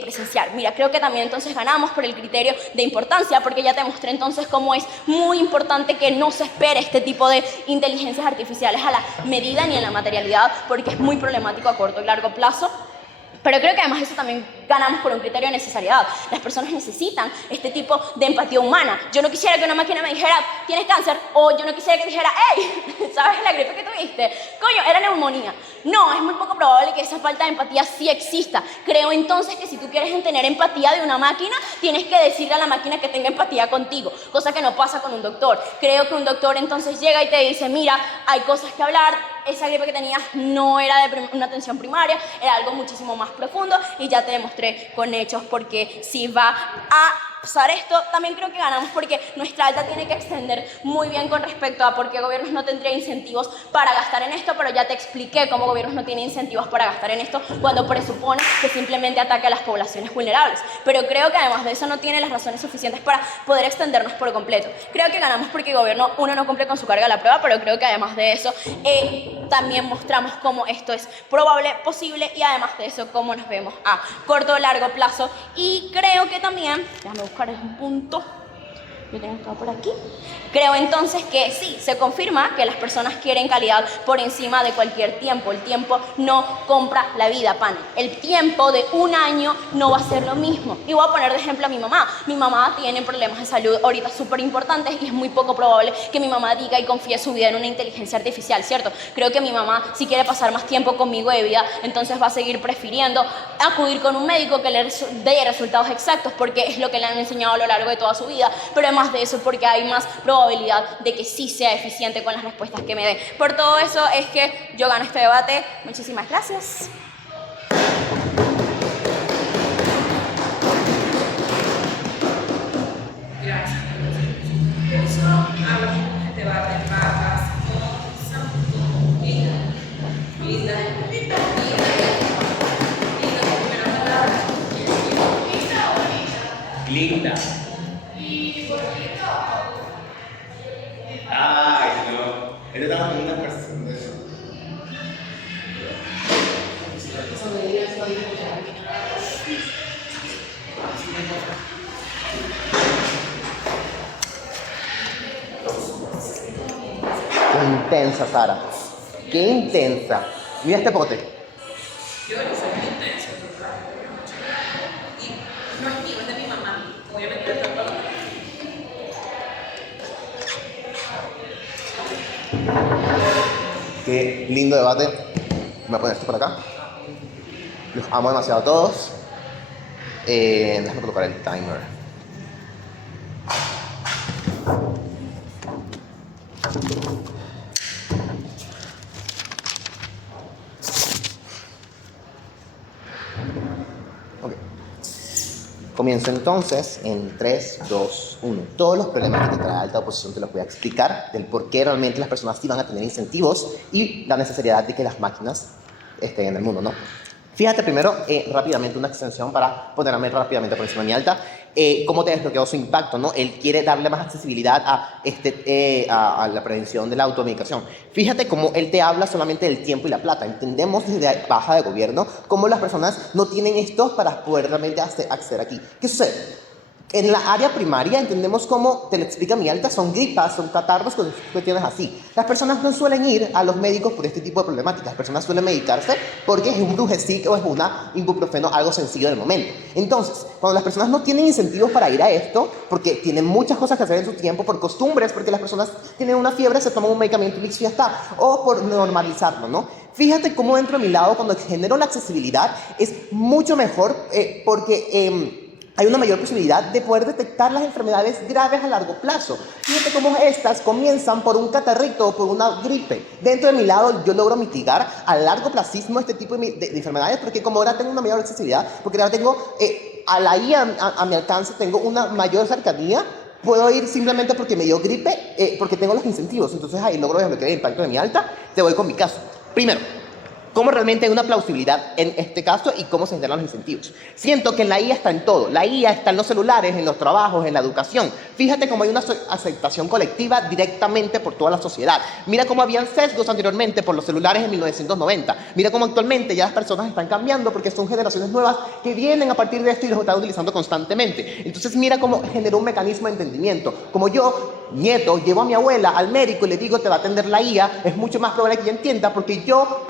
presenciar. Mira, creo que también entonces ganamos por el criterio de importancia, porque ya te mostré entonces cómo es muy importante que no se espere este tipo de inteligencias artificiales a la medida ni en la materialidad, porque es muy problemático a corto y largo plazo. Pero creo que además de eso también ganamos por un criterio de necesariedad. Las personas necesitan este tipo de empatía humana. Yo no quisiera que una máquina me dijera, tienes cáncer, o yo no quisiera que dijera, hey, ¿sabes la gripe que tuviste? Coño, era neumonía. No, es muy poco probable que esa falta de empatía sí exista. Creo entonces que si tú quieres tener empatía de una máquina, tienes que decirle a la máquina que tenga empatía contigo, cosa que no pasa con un doctor. Creo que un doctor entonces llega y te dice, mira, hay cosas que hablar, esa gripe que tenías no era de una atención primaria, era algo muchísimo más profundo, y ya te demostré con hechos porque si va a pasar esto. También creo que ganamos porque nuestra alta tiene que extender muy bien con respecto a por qué gobiernos no tendrían incentivos para gastar en esto, pero ya te expliqué cómo gobiernos no tienen incentivos para gastar en esto cuando presupone que simplemente ataque a las poblaciones vulnerables. Pero creo que además de eso no tiene las razones suficientes para poder extendernos por completo. Creo que ganamos porque el gobierno, uno, no cumple con su carga de la prueba, pero creo que además de eso también mostramos cómo esto es probable, posible, y además de eso cómo nos vemos a corto o largo plazo. Y creo que también, déjame buscar un punto, Yo tengo todo por aquí. Creo entonces que sí, se confirma que las personas quieren calidad por encima de cualquier tiempo. El tiempo no compra la vida, pan. El tiempo de un año no va a ser lo mismo. Y voy a poner de ejemplo a mi mamá. Mi mamá tiene problemas de salud ahorita súper importantes y es muy poco probable que mi mamá diga y confíe su vida en una inteligencia artificial, ¿cierto? Creo que mi mamá, si quiere pasar más tiempo conmigo de vida, entonces va a seguir prefiriendo acudir con un médico que le dé resultados exactos porque es lo que le han enseñado a lo largo de toda su vida. Pero además de eso, porque hay más probabilidad de que sí sea eficiente con las respuestas que me dé. Por todo eso es que yo gano este debate. Muchísimas gracias. Gracias. Eso abrimos este debate en papas. Linda. Linda. Linda. Linda. Primera palabra. Linda o bonita. Linda. Ay, no. Esto estaba en una conversación de eso. Qué intensa, Sara. Qué intensa. Mira este pote. Yo soy muy intensa, y no es mío, es de mi mamá. Obviamente el doctor. Qué lindo debate. Voy a poner esto por acá. Los amo demasiado a todos. Déjame colocar el timer. Ok. Comienzo entonces en 3, 2, 1. Todos los problemas que te trae alta oposición te los voy a explicar, del por qué realmente las personas sí van a tener incentivos y la necesidad de que las máquinas estén en el mundo, ¿no? Fíjate primero, rápidamente, una extensión para ponerme rápidamente por encima de mi alta. ¿Cómo te desbloqueó su impacto, no? Él quiere darle más accesibilidad a la prevención de la automedicación. Fíjate cómo él te habla solamente del tiempo y la plata. Entendemos desde baja de gobierno cómo las personas no tienen esto para poder realmente acceder aquí. ¿Qué sucede? En la área primaria entendemos cómo, te lo explica mi alta, son gripas, son catarros, cuestiones así. Las personas no suelen ir a los médicos por este tipo de problemáticas. Las personas suelen medicarse porque es un Brugesic o es una ibuprofeno, algo sencillo del momento. Entonces, cuando las personas no tienen incentivos para ir a esto, porque tienen muchas cosas que hacer en su tiempo, por costumbres, porque las personas tienen una fiebre, se toman un medicamento y listo, ya está, o por normalizarlo, ¿no? Fíjate cómo dentro de mi lado, cuando genero la accesibilidad, es mucho mejor porque hay una mayor posibilidad de poder detectar las enfermedades graves a largo plazo. Fíjate cómo estas comienzan por un catarrito o por una gripe. Dentro de mi lado yo logro mitigar a largo placismo este tipo de enfermedades porque como ahora tengo una mayor accesibilidad, porque ahora tengo a la IA a mi alcance, tengo una mayor cercanía, puedo ir simplemente porque me dio gripe, porque tengo los incentivos. Entonces ahí logro desbloquear el impacto de mi alta. Te voy con mi caso. Primero, ¿cómo realmente hay una plausibilidad en este caso y cómo se generan los incentivos? Siento que la IA está en todo. La IA está en los celulares, en los trabajos, en la educación. Fíjate cómo hay una aceptación colectiva directamente por toda la sociedad. Mira cómo habían sesgos anteriormente por los celulares en 1990. Mira cómo actualmente ya las personas están cambiando porque son generaciones nuevas que vienen a partir de esto y los están utilizando constantemente. Entonces mira cómo generó un mecanismo de entendimiento. Como yo, nieto, llevo a mi abuela al médico y le digo te va a atender la IA, es mucho más probable que ella entienda porque yo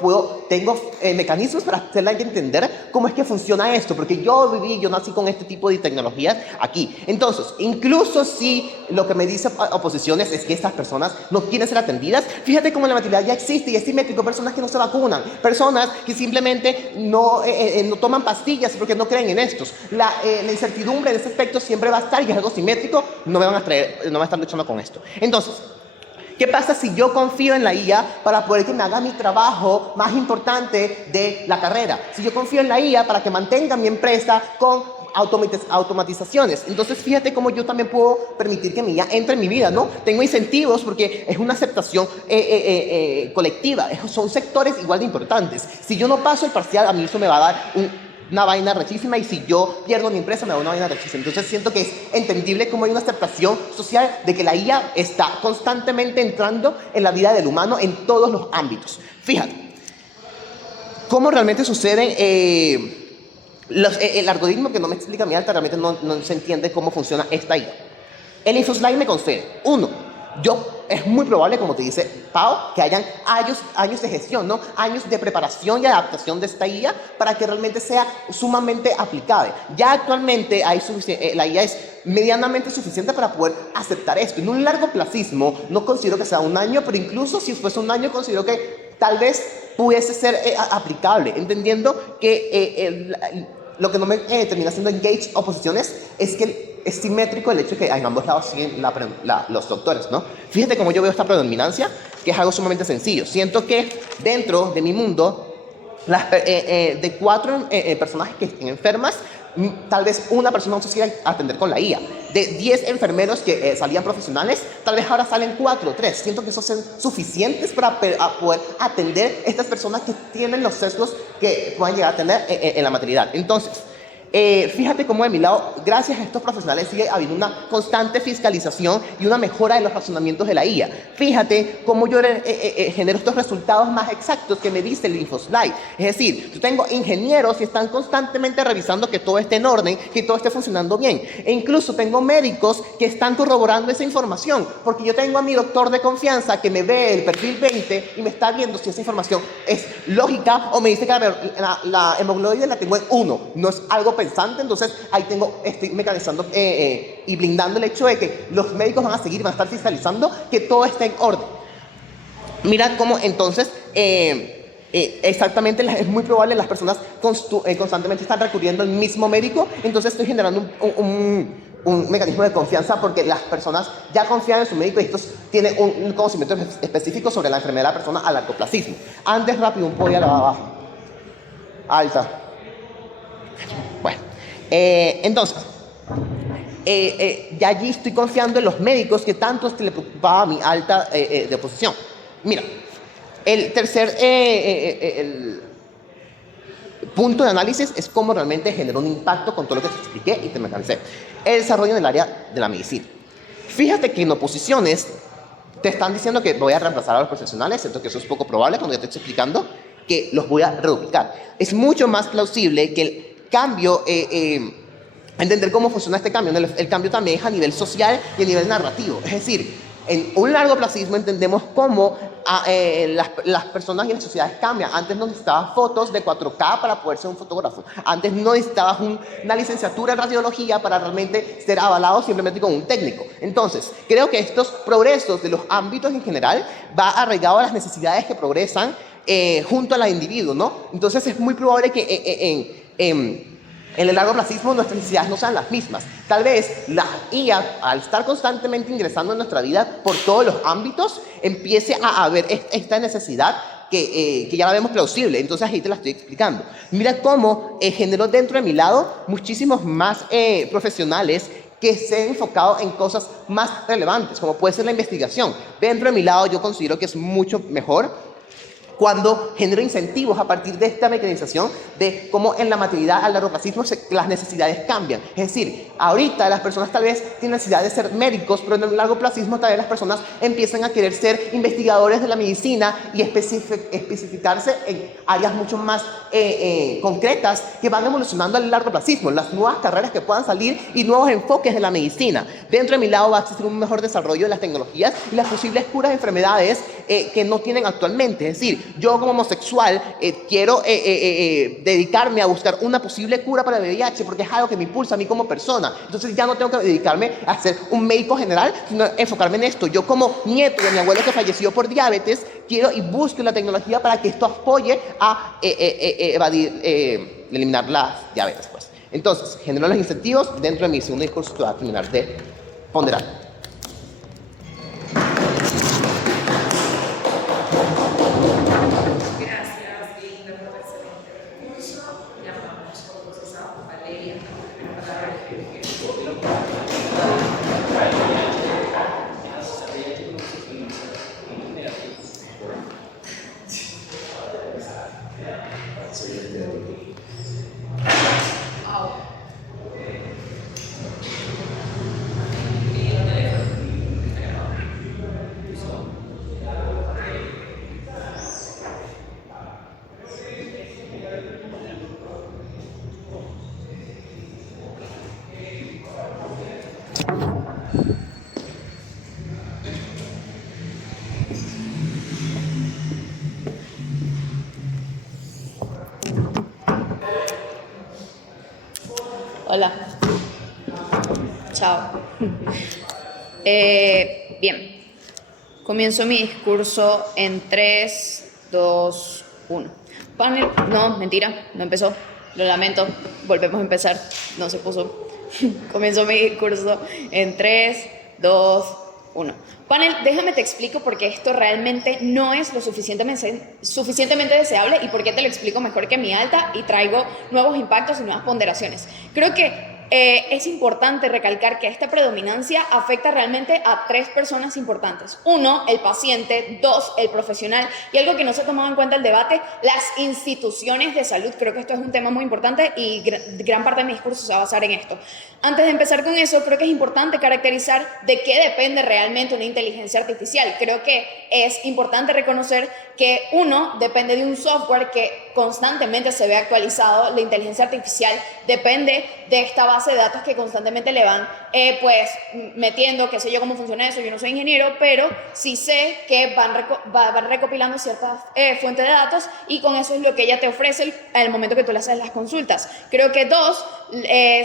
tengo mecanismos para hacerla entender cómo es que funciona esto, porque yo nací con este tipo de tecnologías aquí. Entonces, incluso si lo que me dice oposiciones es que estas personas no quieren ser atendidas, fíjate cómo la maternidad ya existe y es simétrico, personas que no se vacunan, personas que simplemente no toman pastillas porque no creen en estos. La incertidumbre en ese aspecto siempre va a estar y es algo simétrico, no me van a estar luchando con esto. Entonces, ¿qué pasa si yo confío en la IA para poder que me haga mi trabajo más importante de la carrera? Si yo confío en la IA para que mantenga mi empresa con automatizaciones. Entonces, fíjate cómo yo también puedo permitir que mi IA entre en mi vida, ¿no? Tengo incentivos porque es una aceptación colectiva. Son sectores igual de importantes. Si yo no paso el parcial, a mí eso me va a dar una vaina rechísima y si yo pierdo mi empresa me da una vaina rechísima. Entonces siento que es entendible cómo hay una aceptación social de que la IA está constantemente entrando en la vida del humano en todos los ámbitos. Fíjate, cómo realmente sucede el algoritmo que no me explica mi alta, realmente no se entiende cómo funciona esta IA. El InfoSlide me concede, es muy probable, como te dice Pau, que hayan años de gestión, ¿no? Años de preparación y adaptación de esta IA para que realmente sea sumamente aplicable. Ya actualmente la IA es medianamente suficiente para poder aceptar esto. En un largo placismo, no considero que sea un año, pero incluso si fuese un año, considero que tal vez pudiese ser aplicable, entendiendo que lo que no me termina siendo engage oposiciones es que es simétrico el hecho de que en ambos lados siguen los doctores, ¿no? Fíjate cómo yo veo esta predominancia, que es algo sumamente sencillo. Siento que dentro de mi mundo, de 4 personajes que estén enfermas, tal vez una persona no se quiera atender con la IA. De 10 enfermeros que salían profesionales, tal vez ahora salen 4 o 3. Siento que esos son suficientes para poder atender a estas personas que tienen los sesgos que puedan llegar a tener en la maternidad. Entonces, fíjate cómo de mi lado, gracias a estos profesionales, sigue habiendo una constante fiscalización y una mejora de los razonamientos de la IA. Fíjate cómo yo genero estos resultados más exactos que me dice el InfoSlide. Es decir, yo tengo ingenieros que están constantemente revisando que todo esté en orden, que todo esté funcionando bien. E incluso tengo médicos que están corroborando esa información, porque yo tengo a mi doctor de confianza que me ve el perfil 20 y me está viendo si esa información es lógica o me dice que la hemoglobina la tengo en 1. No es algo pensante, entonces ahí estoy mecanizando y blindando el hecho de que los médicos van a estar fiscalizando que todo esté en orden. Mira cómo entonces exactamente es muy probable las personas constantemente están recurriendo al mismo médico, entonces estoy generando un mecanismo de confianza porque las personas ya confían en su médico y estos tienen un conocimiento específico sobre la enfermedad de la persona a largoplacismo. Antes rápido un podio a la baja, alta. Bueno, entonces, ya allí estoy confiando en los médicos que tanto le preocupaba mi alta de oposición. Mira, el tercer punto de análisis es cómo realmente generó un impacto con todo lo que te expliqué y te mecanicé. El desarrollo en el área de la medicina. Fíjate que en oposiciones te están diciendo que voy a reemplazar a los profesionales, siento que eso es poco probable cuando yo te estoy explicando que los voy a reubicar. Es mucho más plausible que el cambio, entender cómo funciona este cambio. El cambio también es a nivel social y a nivel narrativo. Es decir, en un largo placismo entendemos cómo las personas y las sociedades cambian. Antes no necesitabas fotos de 4K para poder ser un fotógrafo. Antes no necesitabas una licenciatura en radiología para realmente ser avalado simplemente con un técnico. Entonces, creo que estos progresos de los ámbitos en general va arraigado a las necesidades que progresan junto al individuo, ¿no? Entonces es muy probable que en el largo placismo nuestras necesidades no sean las mismas. Tal vez la IA, al estar constantemente ingresando en nuestra vida por todos los ámbitos, empiece a haber esta necesidad que ya la vemos plausible. Entonces ahí te la estoy explicando. Mira cómo generó dentro de mi lado muchísimos más profesionales que se han enfocado en cosas más relevantes, como puede ser la investigación. Dentro de mi lado yo considero que es mucho mejor cuando genero incentivos a partir de esta mecanización de cómo en la maternidad al largo placismo las necesidades cambian. Es decir, ahorita las personas tal vez tienen necesidad de ser médicos, pero en el largo placismo tal vez las personas empiezan a querer ser investigadores de la medicina y especificarse en áreas mucho más concretas que van evolucionando al largo placismo, las nuevas carreras que puedan salir y nuevos enfoques de la medicina. Dentro de mi lado va a existir un mejor desarrollo de las tecnologías y las posibles curas de enfermedades que no tienen actualmente. Es decir, yo como homosexual quiero dedicarme a buscar una posible cura para el VIH porque es algo que me impulsa a mí como persona. Entonces ya no tengo que dedicarme a ser un médico general, sino enfocarme en esto. Yo como nieto de mi abuelo que falleció por diabetes, quiero y busco la tecnología para que esto apoye a eliminar la diabetes, pues. Entonces, genero los incentivos. Dentro de mi segundo discurso te voy a terminar de ponderar. Hola. Chao. Bien. Comienzo mi discurso en 3, 2, 1. Panel. No, mentira, no empezó. Lo lamento. Volvemos a empezar. No se puso. Comienzo mi discurso en 3, 2, 1. Panel, déjame te explico por qué esto realmente no es lo suficientemente deseable y por qué te lo explico mejor que mi alta y traigo nuevos impactos y nuevas ponderaciones. Creo que es importante recalcar que esta predominancia afecta realmente a 3 personas importantes. 1, el paciente. 2, el profesional. Y algo que no se ha tomado en cuenta el debate, las instituciones de salud. Creo que esto es un tema muy importante y gran parte de mi discurso se va a basar en esto. Antes de empezar con eso, creo que es importante caracterizar de qué depende realmente una inteligencia artificial. Creo que es importante reconocer que 1, depende de un software que constantemente se ve actualizado. La inteligencia artificial depende de esta base de datos que constantemente le van pues metiendo, qué sé yo cómo funciona eso, yo no soy ingeniero, pero sí sé que van recopilando ciertas fuentes de datos y con eso es lo que ella te ofrece al momento que tú le haces las consultas. Creo que 2,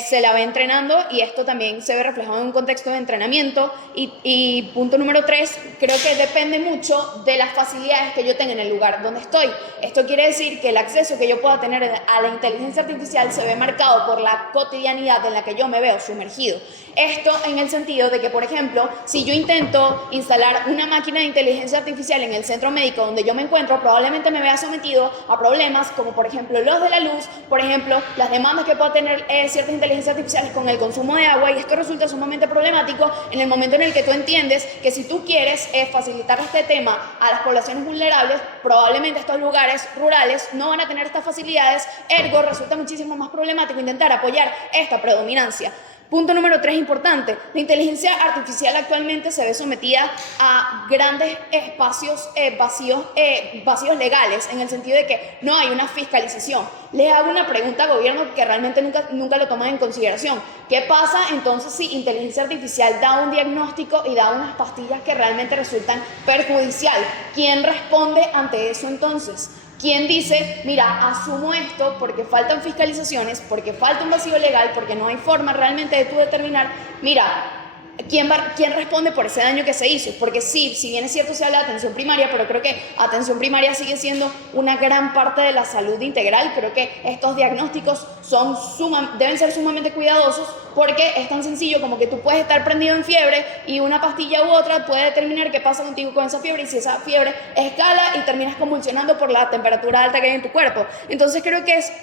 se la ve entrenando y esto también se ve reflejado en un contexto de entrenamiento y punto número 3, creo que depende mucho de las facilidades que yo tenga en el lugar donde estoy. Esto quiere decir que el acceso que yo pueda tener a la inteligencia artificial se ve marcado por la cotidianidad en la que yo me veo sumergido. Esto en el sentido de que, por ejemplo, si yo intento instalar una máquina de inteligencia artificial en el centro médico donde yo me encuentro, probablemente me vea sometido a problemas como, por ejemplo, los de la luz, por ejemplo, las demandas que pueda tener ciertas inteligencias artificiales con el consumo de agua, y esto resulta sumamente problemático en el momento en el que tú entiendes que si tú quieres facilitar este tema a las poblaciones vulnerables, probablemente estos lugares rurales no van a tener estas facilidades, ergo resulta muchísimo más problemático intentar apoyar esta predominancia. Punto número 3 importante, la inteligencia artificial actualmente se ve sometida a grandes espacios vacíos legales, en el sentido de que no hay una fiscalización. Les hago una pregunta al gobierno que realmente nunca lo toman en consideración. ¿Qué pasa entonces si inteligencia artificial da un diagnóstico y da unas pastillas que realmente resultan perjudicial? ¿Quién responde ante eso entonces? ¿Quién dice, mira, asumo esto porque faltan fiscalizaciones, porque falta un vacío legal, porque no hay forma realmente de tú determinar, mira, ¿quién responde por ese daño que se hizo? Porque sí, si bien es cierto se habla de atención primaria, pero creo que atención primaria sigue siendo una gran parte de la salud integral. Creo que estos diagnósticos deben ser sumamente cuidadosos porque es tan sencillo como que tú puedes estar prendido en fiebre y una pastilla u otra puede determinar qué pasa contigo con esa fiebre y si esa fiebre escala y terminas convulsionando por la temperatura alta que hay en tu cuerpo. Entonces creo que es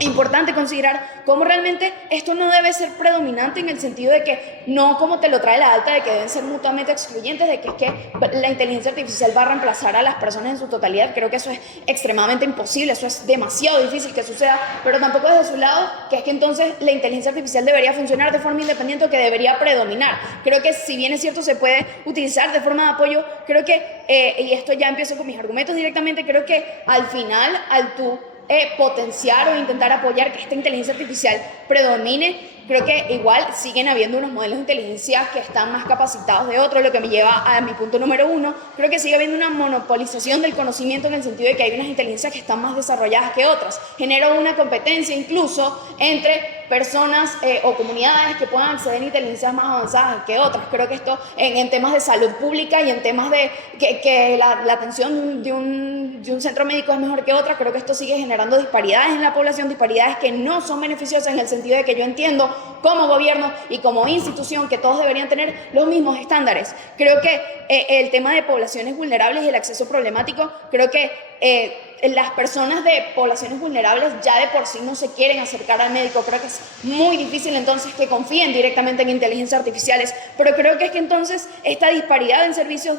importante considerar cómo realmente esto no debe ser predominante en el sentido de que no como te lo trae la alta, de que deben ser mutuamente excluyentes, de que es que la inteligencia artificial va a reemplazar a las personas en su totalidad. Creo que eso es extremadamente imposible, eso es demasiado difícil que suceda, pero tampoco desde su lado, que es que entonces la inteligencia artificial debería funcionar de forma independiente o que debería predominar. Creo que si bien es cierto se puede utilizar de forma de apoyo, creo que, y esto ya empiezo con mis argumentos directamente, creo que al final, al tú potenciar o intentar apoyar que esta inteligencia artificial predomine, creo que igual siguen habiendo unos modelos de inteligencia que están más capacitados de otros, lo que me lleva a mi punto número 1. Creo que sigue habiendo una monopolización del conocimiento en el sentido de que hay unas inteligencias que están más desarrolladas que otras. Genera una competencia incluso entre personas o comunidades que puedan acceder a inteligencias más avanzadas que otras. Creo que esto en temas de salud pública y en temas de que la atención de un centro médico es mejor que otra, creo que esto sigue generando disparidades en la población, disparidades que no son beneficiosas en el sentido de que yo entiendo como gobierno y como institución que todos deberían tener los mismos estándares. Creo que el tema de poblaciones vulnerables y el acceso problemático, creo que las personas de poblaciones vulnerables ya de por sí no se quieren acercar al médico. Creo que es muy difícil entonces que confíen directamente en inteligencias artificiales, pero creo que es que entonces esta disparidad en servicios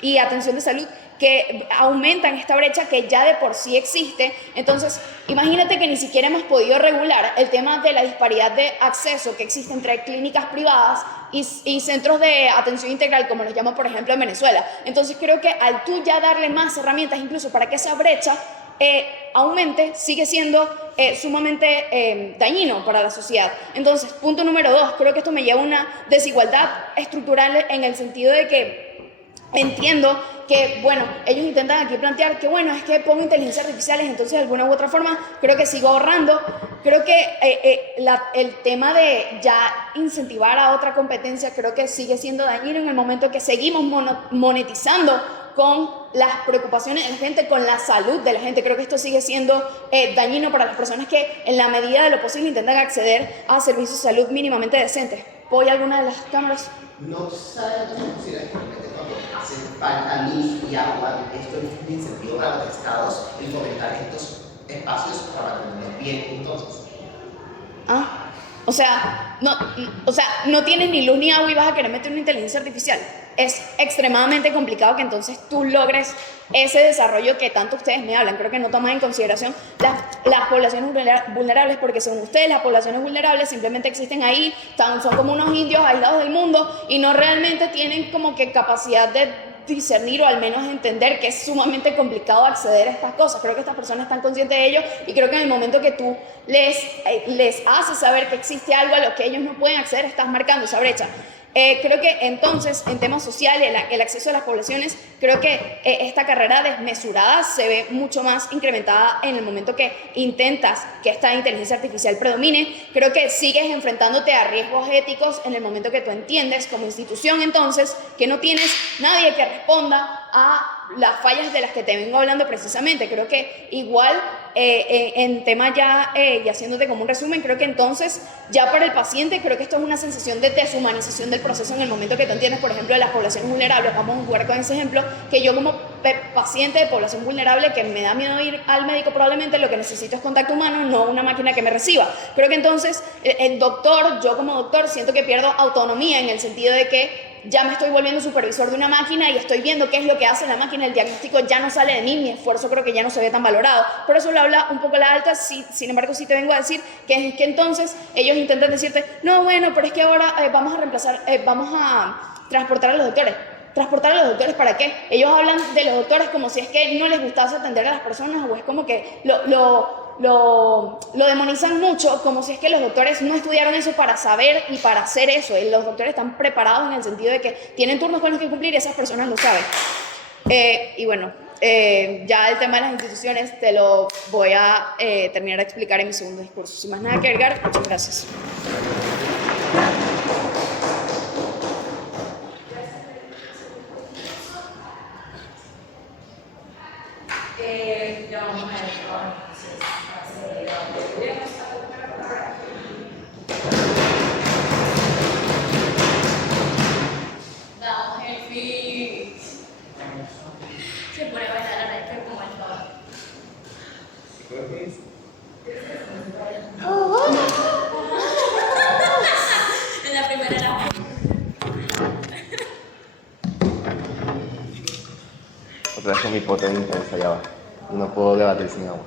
y atención de salud que aumentan esta brecha que ya de por sí existe. Entonces, imagínate que ni siquiera hemos podido regular el tema de la disparidad de acceso que existe entre clínicas privadas y centros de atención integral, como los llaman, por ejemplo, en Venezuela. Entonces, creo que al tú ya darle más herramientas, incluso para que esa brecha aumente, sigue siendo sumamente dañino para la sociedad. Entonces, punto número 2, creo que esto me lleva a una desigualdad estructural en el sentido de que entiendo que, bueno, ellos intentan aquí plantear que, bueno, es que pongo inteligencias artificiales, entonces de alguna u otra forma creo que sigo ahorrando. Creo que el tema de ya incentivar a otra competencia creo que sigue siendo dañino en el momento que seguimos monetizando con las preocupaciones de la gente, con la salud de la gente. Creo que esto sigue siendo dañino para las personas que en la medida de lo posible intentan acceder a servicios de salud mínimamente decentes. ¿Voy a alguna de las cámaras? No obstante, tú consideras que realmente cuando hace falta luz y agua, esto es un incentivo para los estados el fomentar estos espacios para mantenerlos bien entonces. O sea, no tienes ni luz ni agua y vas a querer meter una inteligencia artificial. Es extremadamente complicado que entonces tú logres ese desarrollo que tanto ustedes me hablan. Creo que no toman en consideración las poblaciones vulnerables, porque según ustedes las poblaciones vulnerables simplemente existen ahí, son como unos indios aislados del mundo y no realmente tienen como que capacidad de discernir o al menos entender que es sumamente complicado acceder a estas cosas. Creo que estas personas están conscientes de ello y creo que en el momento que tú les haces saber que existe algo a lo que ellos no pueden acceder, estás marcando esa brecha. Creo que entonces en temas sociales, el acceso a las poblaciones, creo que esta carrera desmesurada se ve mucho más incrementada en el momento que intentas que esta inteligencia artificial predomine. Creo que sigues enfrentándote a riesgos éticos en el momento que tú entiendes como institución entonces que no tienes nadie que responda a las fallas de las que te vengo hablando precisamente. Creo que igual en tema ya haciéndote como un resumen, creo que entonces ya para el paciente creo que esto es una sensación de deshumanización del proceso en el momento que tú entiendes, por ejemplo, de las poblaciones vulnerables. Vamos a jugar con ese ejemplo, que yo como paciente de población vulnerable que me da miedo ir al médico, probablemente lo que necesito es contacto humano, no una máquina que me reciba. Creo que entonces el doctor, yo como doctor siento que pierdo autonomía en el sentido de que ya me estoy volviendo supervisor de una máquina y estoy viendo qué es lo que hace la máquina. El diagnóstico ya no sale de mí, mi esfuerzo creo que ya no se ve tan valorado. Por eso lo habla un poco la alta. Sin embargo, sí te vengo a decir que entonces ellos intentan decirte, no, bueno, pero es que ahora vamos a transportar a los doctores. ¿Transportar a los doctores para qué? Ellos hablan de los doctores como si es que no les gustase atender a las personas, o es como que lo demonizan mucho, como si es que los doctores no estudiaron eso para saber y para hacer eso. Los doctores están preparados en el sentido de que tienen turnos con los que cumplir y esas personas lo saben. Y bueno, ya el tema de las instituciones te lo voy a terminar de explicar en mi segundo discurso. Sin más nada que agregar, muchas gracias. Ya vamos a ver damos el fit. Se pone a bailar la red como el favor. En la primera era. Otra vez con mi pote de intensa allá abajo. No puedo debatir sin agua.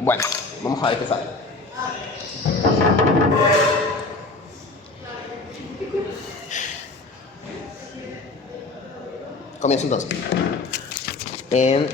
Bueno, vamos a ver qué sale. Comienzo entonces. En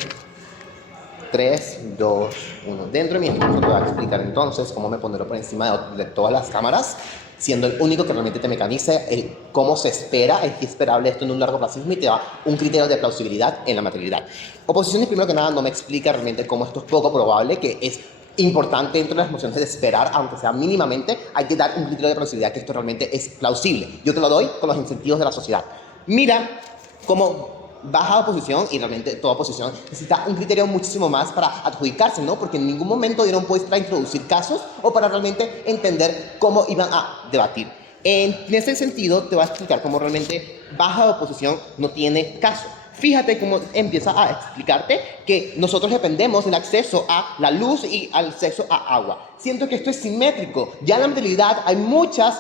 3, 2, 1. Dentro de mi discurso te voy a explicar entonces cómo me pondré por encima de todas las cámaras, siendo el único que realmente te mecaniza el cómo se espera, es esperable esto en un largo plazo y te da un criterio de plausibilidad en la materialidad. Oposiciones, primero que nada, no me explica realmente cómo esto es poco probable, que es importante dentro de las mociones de esperar, aunque sea mínimamente, hay que dar un criterio de plausibilidad que esto realmente es plausible. Yo te lo doy con los incentivos de la sociedad. Mira cómo baja oposición, y realmente toda oposición necesita un criterio muchísimo más para adjudicarse, ¿no? Porque en ningún momento dieron pues para introducir casos o para realmente entender cómo iban a debatir. En ese sentido, te voy a explicar cómo realmente baja oposición no tiene caso. Fíjate cómo empieza a explicarte que nosotros dependemos del acceso a la luz y al acceso a agua. Siento que esto es simétrico. Ya en la realidad hay muchas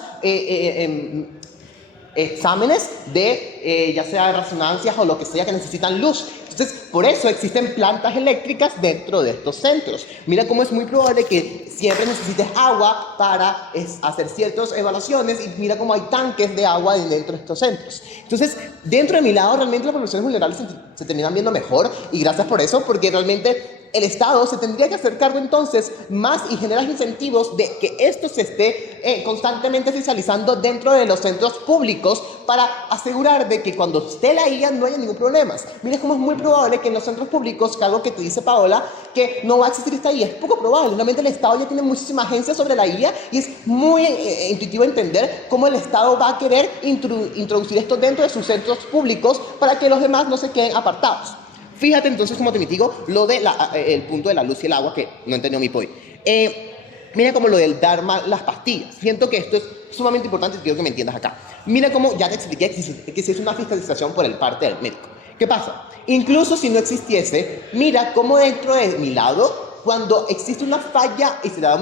exámenes de ya sea resonancias o lo que sea que necesitan luz. Entonces, por eso existen plantas eléctricas dentro de estos centros. Mira cómo es muy probable que siempre necesites agua para hacer ciertas evaluaciones, y mira cómo hay tanques de agua dentro de estos centros. Entonces, dentro de mi lado, realmente las poblaciones vulnerables se terminan viendo mejor, y gracias por eso, porque realmente el Estado se tendría que hacer cargo entonces más y generar incentivos de que esto se esté constantemente oficializando dentro de los centros públicos para asegurar de que cuando esté la IA no haya ningún problema. Mira cómo es muy probable que en los centros públicos, que algo que te dice Paola, que no va a existir esta IA, es poco probable. Realmente el Estado ya tiene muchísima agencia sobre la IA y es muy intuitivo entender cómo el Estado va a querer introducir esto dentro de sus centros públicos para que los demás no se queden apartados. Fíjate entonces, como te mitigo, lo de el punto de la luz y el agua, que no entendió mi point. Mira como lo del dar las pastillas. Siento que esto es sumamente importante y quiero que me entiendas acá. Mira cómo ya te expliqué que si es una fiscalización por el parte del médico. ¿Qué pasa? Incluso si no existiese, mira cómo dentro de mi lado, cuando existe una falla y se le da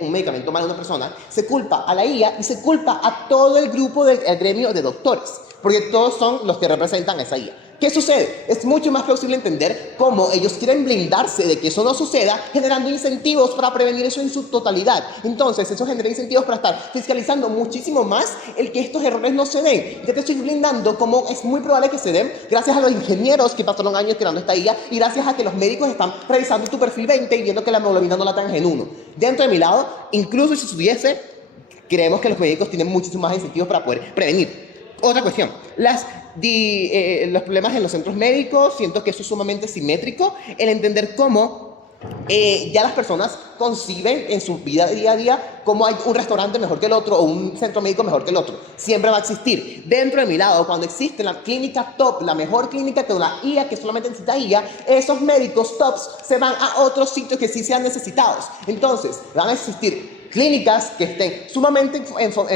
un medicamento mal a una persona, se culpa a la IA y se culpa a todo el grupo del gremio de doctores, porque todos son los que representan a esa IA. ¿Qué sucede? Es mucho más plausible entender cómo ellos quieren blindarse de que eso no suceda, generando incentivos para prevenir eso en su totalidad. Entonces, eso genera incentivos para estar fiscalizando muchísimo más el que estos errores no se den. Ya te estoy blindando cómo es muy probable que se den gracias a los ingenieros que pasaron años creando esta IA y gracias a que los médicos están revisando tu perfil 20 y viendo que la hemoglobina no la tengas en 1. Dentro de mi lado, incluso si subiese, creemos que los médicos tienen muchísimos más incentivos para poder prevenir. Otra cuestión, los problemas en los centros médicos, siento que eso es sumamente simétrico, el entender cómo ya las personas conciben en su vida día a día cómo hay un restaurante mejor que el otro o un centro médico mejor que el otro. Siempre va a existir. Dentro de mi lado, cuando existe la clínica top, la mejor clínica que una IA que solamente necesita IA, esos médicos tops se van a otros sitios que sí sean necesitados. Entonces, van a existir clínicas que estén sumamente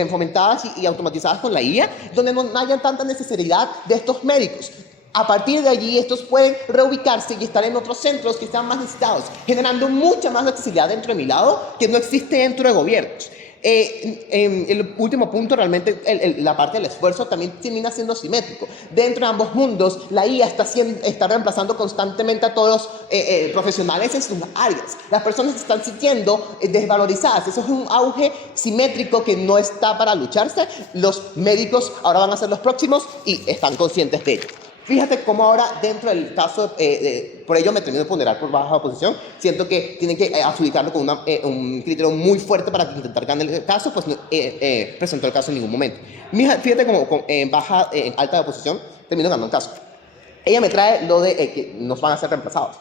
fomentadas y automatizadas con la IA, donde no haya tanta necesidad de estos médicos. A partir de allí, estos pueden reubicarse y estar en otros centros que están más necesitados, generando mucha más accesibilidad dentro de mi lado que no existe dentro de gobiernos. El último punto, realmente la parte del esfuerzo también termina siendo simétrico. Dentro de ambos mundos, la IA está reemplazando constantemente a todos los profesionales en sus áreas. Las personas se están sintiendo desvalorizadas. Eso es un auge simétrico que no está para lucharse. Los médicos ahora van a ser los próximos y están conscientes de ello. Fíjate cómo ahora dentro del caso, por ello me termino de ponderar por baja posición, siento que tienen que adjudicarlo con un criterio muy fuerte para intentar ganar el caso, pues no presentó el caso en ningún momento. Fíjate cómo en alta posición termino ganando el caso. Ella me trae lo de que nos van a ser reemplazados.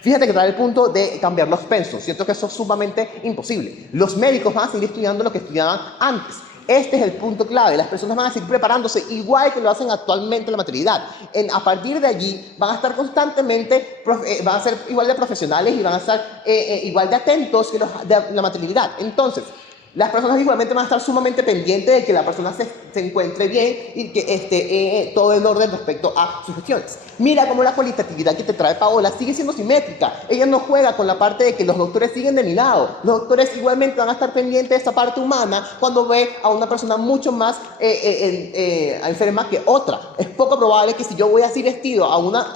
Fíjate que trae el punto de cambiar los pensos. Siento que eso es sumamente imposible. Los médicos van a seguir estudiando lo que estudiaban antes. Este es el punto clave. Las personas van a seguir preparándose igual que lo hacen actualmente en la maternidad. A partir de allí van a estar constantemente, van a ser igual de profesionales y van a estar igual de atentos que los de la maternidad. Entonces, las personas igualmente van a estar sumamente pendientes de que la persona se encuentre bien y que esté todo en orden respecto a sus gestiones. Mira cómo la cualitatividad que te trae Paola sigue siendo simétrica. Ella no juega con la parte de que los doctores siguen de mi lado. Los doctores igualmente van a estar pendientes de esa parte humana cuando ve a una persona mucho más enferma que otra. Es poco probable que si yo voy así vestido a una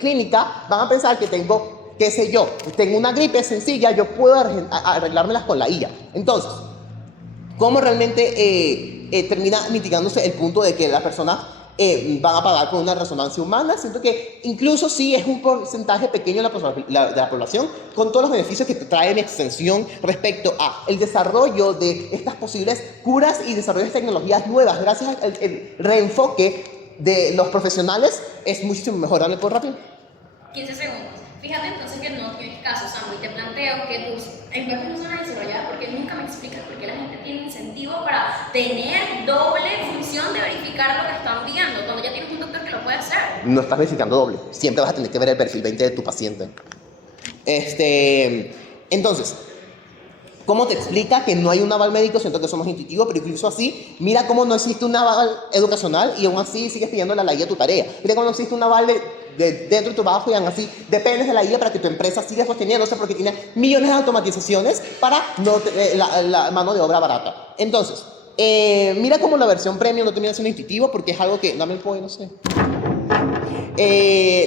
clínica, van a pensar que tengo, qué sé yo, tengo una gripe sencilla, yo puedo arreglármelas con la IA. Entonces, ¿cómo realmente termina mitigándose el punto de que las personas van a pagar con una resonancia humana? Siento que incluso sí es un porcentaje pequeño de la población, con todos los beneficios que te trae en extensión respecto a el desarrollo de estas posibles curas y desarrollo de tecnologías nuevas. Gracias al reenfoque de los profesionales, es muchísimo mejor. Dale por rápido. 15 segundos. Fíjate entonces que no tienes caso, Samu, y te planteo que tus encuestas no son desarrolladas porque nunca me explicas por qué la gente tiene incentivo para tener doble función de verificar lo que están viendo, cuando ya tienes un doctor que lo puede hacer. No estás verificando doble. Siempre vas a tener que ver el perfil 20 de tu paciente. Entonces, ¿cómo te explica que no hay un aval médico? Siento que somos intuitivos, pero incluso así, mira cómo no existe un aval educacional y aún así sigues pidiendo la IA a tu tarea. Mira cómo no existe un aval dentro de tu trabajo y aún así dependes de la IA para que tu empresa siga sosteniéndose porque tiene millones de automatizaciones para la mano de obra barata. Entonces, mira cómo la versión premium no termina siendo intuitivo porque es algo que, dame el pollo, no sé.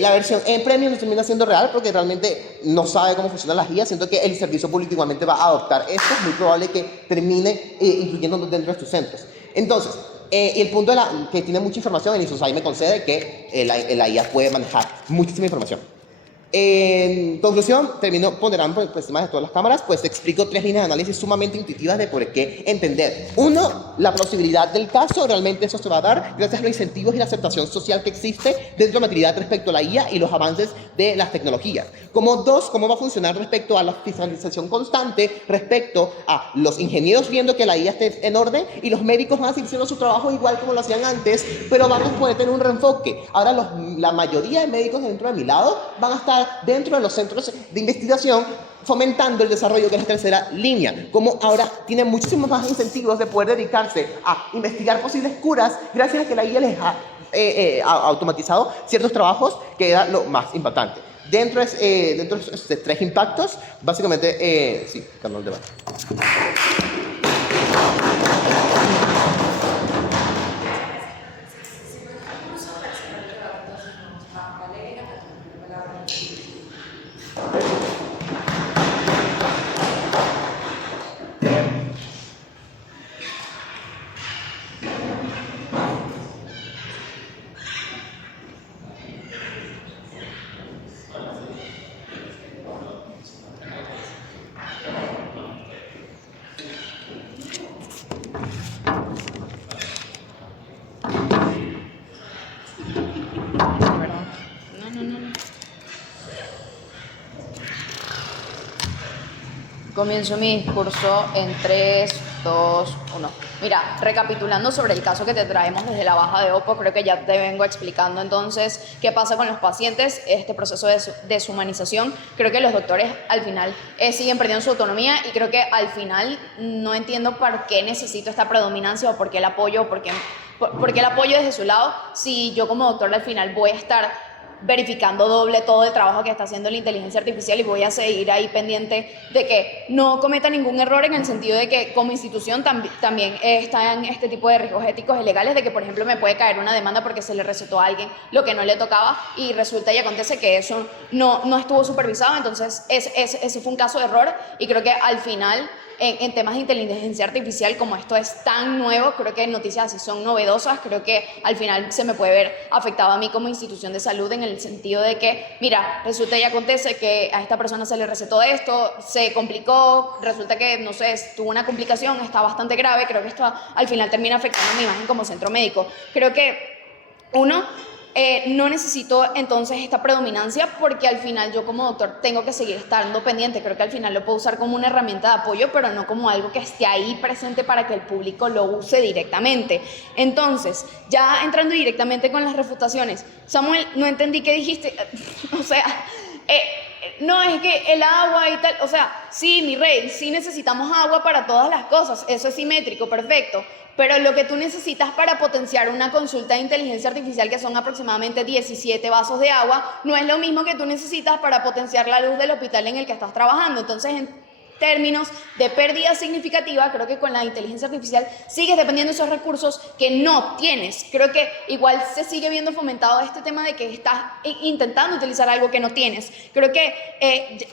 La versión en premium no termina siendo real porque realmente no sabe cómo funcionan las guías. Siento que el servicio público igualmente va a adoptar esto. Es muy probable que termine incluyéndonos dentro de tus centros. Entonces, el punto que tiene mucha información, el ISOSAI me concede que la IA puede manejar muchísima información. En conclusión, termino ponderando por encima de todas las cámaras, pues te explico 3 líneas de análisis sumamente intuitivas de por qué entender. 1, la plausibilidad del caso, realmente eso se va a dar gracias a los incentivos y la aceptación social que existe dentro de la materialidad respecto a la IA y los avances de las tecnologías. Como 2, cómo va a funcionar respecto a la fiscalización constante, respecto a los ingenieros viendo que la IA esté en orden y los médicos van a seguir haciendo su trabajo igual como lo hacían antes, pero vamos a poder tener un reenfoque. Ahora la mayoría de médicos dentro de mi lado van a estar dentro de los centros de investigación fomentando el desarrollo, que es la tercera línea, como ahora tienen muchísimos más incentivos de poder dedicarse a investigar posibles curas gracias a que la IA les ha automatizado ciertos trabajos, que era lo más impactante. Dentro de estos 3 impactos, básicamente, sí, ganó el debate. Comienzo mi discurso en 3, 2, 1. Mira, recapitulando sobre el caso que te traemos desde la baja de Oppo, creo que ya te vengo explicando entonces qué pasa con los pacientes, este proceso de deshumanización. Creo que los doctores al final siguen perdiendo su autonomía y creo que al final no entiendo por qué necesito esta predominancia o por qué el apoyo, o por qué el apoyo desde su lado, si yo como doctor al final voy a estar verificando doble todo el trabajo que está haciendo la inteligencia artificial y voy a seguir ahí pendiente de que no cometa ningún error, en el sentido de que como institución también está en este tipo de riesgos éticos y legales, de que por ejemplo me puede caer una demanda porque se le recetó a alguien lo que no le tocaba y resulta y acontece que eso no estuvo supervisado. Entonces ese fue un caso de error y creo que al final en temas de inteligencia artificial, como esto es tan nuevo, creo que noticias así son novedosas, creo que al final se me puede ver afectado a mí como institución de salud, en el sentido de que, mira, resulta y acontece que a esta persona se le recetó esto, se complicó, resulta que, no sé, tuvo una complicación, está bastante grave, creo que esto al final termina afectando mi imagen como centro médico. Creo que, no necesito entonces esta predominancia, porque al final yo como doctor tengo que seguir estando pendiente. Creo que al final lo puedo usar como una herramienta de apoyo, pero no como algo que esté ahí presente para que el público lo use directamente. Entonces, ya entrando directamente con las refutaciones, Samuel, no entendí qué dijiste. O sea, no, es que el agua y tal, o sea, sí, mi rey, sí necesitamos agua para todas las cosas, eso es simétrico, perfecto. Pero lo que tú necesitas para potenciar una consulta de inteligencia artificial, que son aproximadamente 17 vasos de agua, no es lo mismo que tú necesitas para potenciar la luz del hospital en el que estás trabajando. Entonces, en términos de pérdida significativa, creo que con la inteligencia artificial sigues dependiendo de esos recursos que no tienes. Creo que igual se sigue viendo fomentado este tema de que estás intentando utilizar algo que no tienes. Creo que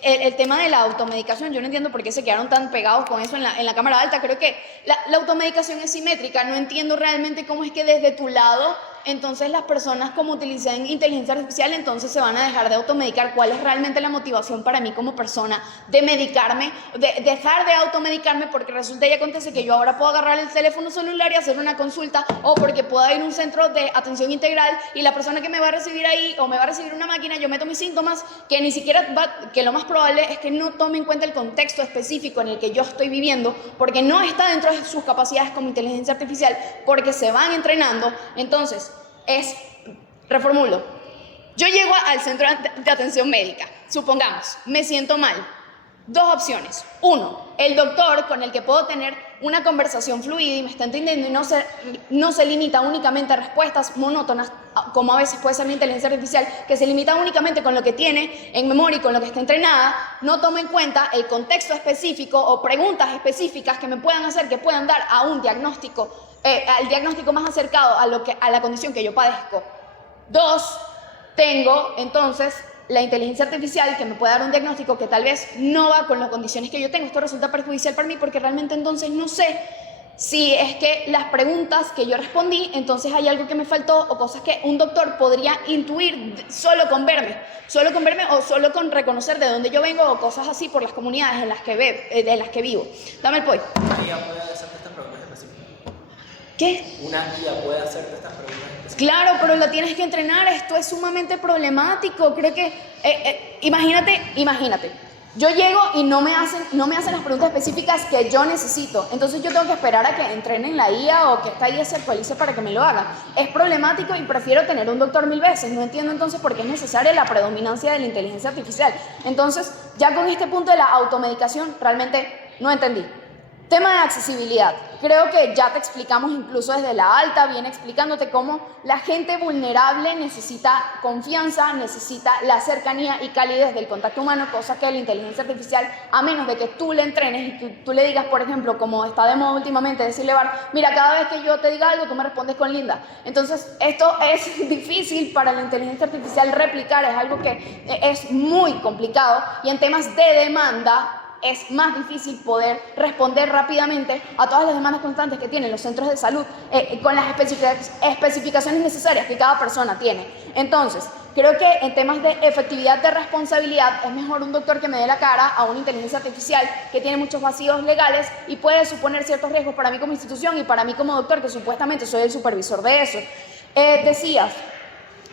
el tema de la automedicación, yo no entiendo por qué se quedaron tan pegados con eso en la cámara alta. Creo que la automedicación es simétrica. No entiendo realmente cómo es que desde tu lado, entonces las personas, como utilizan inteligencia artificial, entonces se van a dejar de automedicar. ¿Cuál es realmente la motivación para mí como persona de medicarme, de dejar de automedicarme? Porque resulta y acontece que yo ahora puedo agarrar el teléfono celular y hacer una consulta, o porque pueda ir a un centro de atención integral y la persona que me va a recibir ahí, o me va a recibir una máquina, yo meto mis síntomas, que ni siquiera que lo más probable es que no tome en cuenta el contexto específico en el que yo estoy viviendo, porque no está dentro de sus capacidades como inteligencia artificial, porque se van entrenando. Entonces, reformulo, yo llego al centro de atención médica, supongamos, me siento mal. 2 opciones. 1, el doctor con el que puedo tener una conversación fluida y me está entendiendo y no se limita únicamente a respuestas monótonas, como a veces puede ser la inteligencia artificial, que se limita únicamente con lo que tiene en memoria y con lo que está entrenada, no toma en cuenta el contexto específico o preguntas específicas que me puedan hacer, que puedan dar a un diagnóstico, al diagnóstico más acercado a la condición que yo padezco. 2, tengo entonces la inteligencia artificial que me puede dar un diagnóstico que tal vez no va con las condiciones que yo tengo. Esto resulta perjudicial para mí porque realmente entonces no sé si es que las preguntas que yo respondí, entonces hay algo que me faltó o cosas que un doctor podría intuir solo con verme o solo con reconocer de dónde yo vengo o cosas así por las comunidades en las que vivo. Dame el point. Una IA puede hacerte estas preguntas específicas. ¿Qué? Una IA puede hacerte estas preguntas específicas. Claro, pero la tienes que entrenar, esto es sumamente problemático, creo que, imagínate, yo llego y no me hacen las preguntas específicas que yo necesito, entonces yo tengo que esperar a que entrenen la IA o que esta IA se actualice para que me lo haga. Es problemático y prefiero tener un doctor 1000 veces, no entiendo entonces por qué es necesaria la predominancia de la inteligencia artificial. Entonces, ya con este punto de la automedicación, realmente no entendí. Tema de accesibilidad. Creo que ya te explicamos incluso desde la alta, viene explicándote cómo la gente vulnerable necesita confianza, necesita la cercanía y calidez del contacto humano, cosa que la inteligencia artificial, a menos de que tú le entrenes y que tú le digas, por ejemplo, como está de moda últimamente, decirle, mira, cada vez que yo te diga algo, tú me respondes con linda. Entonces, esto es difícil para la inteligencia artificial replicar, es algo que es muy complicado y en temas de demanda, es más difícil poder responder rápidamente a todas las demandas constantes que tienen los centros de salud con las especificaciones necesarias que cada persona tiene. Entonces, creo que en temas de efectividad de responsabilidad es mejor un doctor que me dé la cara a una inteligencia artificial que tiene muchos vacíos legales y puede suponer ciertos riesgos para mí como institución y para mí como doctor, que supuestamente soy el supervisor de eso. Decías,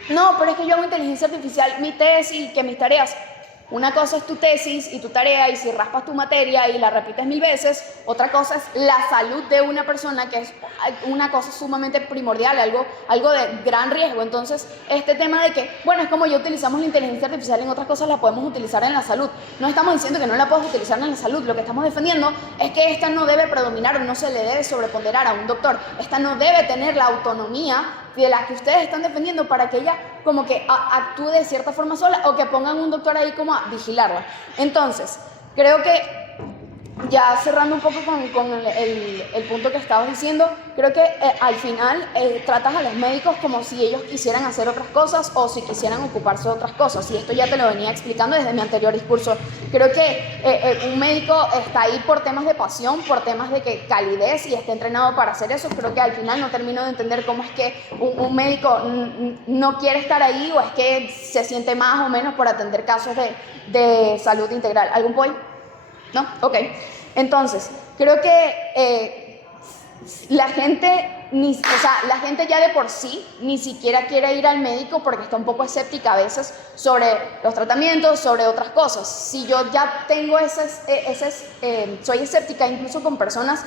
no, pero es que yo hago inteligencia artificial, mi tesis, que mis tareas. Una cosa es tu tesis y tu tarea y si raspas tu materia y la repites 1000 veces, otra cosa es la salud de una persona, que es una cosa sumamente primordial, algo de gran riesgo. Entonces, este tema de que, bueno, es como ya utilizamos la inteligencia artificial en otras cosas, la podemos utilizar en la salud. No estamos diciendo que no la puedas utilizar en la salud, lo que estamos defendiendo es que esta no debe predominar o no se le debe sobreponderar a un doctor. Esta no debe tener la autonomía de la que ustedes están defendiendo para que ella como que actúe de cierta forma sola o que pongan un doctor ahí como a vigilarla. Entonces, creo que ya cerrando un poco con el punto que estabas diciendo, creo que al final tratas a los médicos como si ellos quisieran hacer otras cosas o si quisieran ocuparse de otras cosas, y esto ya te lo venía explicando desde mi anterior discurso. Creo que un médico está ahí por temas de pasión, por temas de que calidez y está entrenado para hacer eso. Creo que al final no termino de entender cómo es que un médico no quiere estar ahí o es que se siente más o menos por atender casos de salud integral. ¿Algún point? ¿No? Ok. Entonces, creo que la gente ya de por sí ni siquiera quiere ir al médico porque está un poco escéptica a veces sobre los tratamientos, sobre otras cosas. Si yo ya tengo soy escéptica incluso con personas,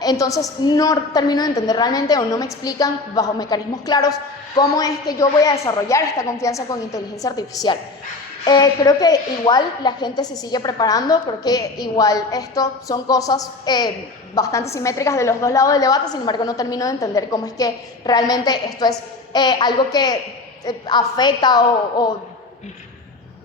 entonces no termino de entender realmente o no me explican bajo mecanismos claros cómo es que yo voy a desarrollar esta confianza con inteligencia artificial. Creo que igual la gente se sigue preparando, creo que igual esto son cosas bastante simétricas de los dos lados del debate, sin embargo no termino de entender cómo es que realmente esto es algo que afecta o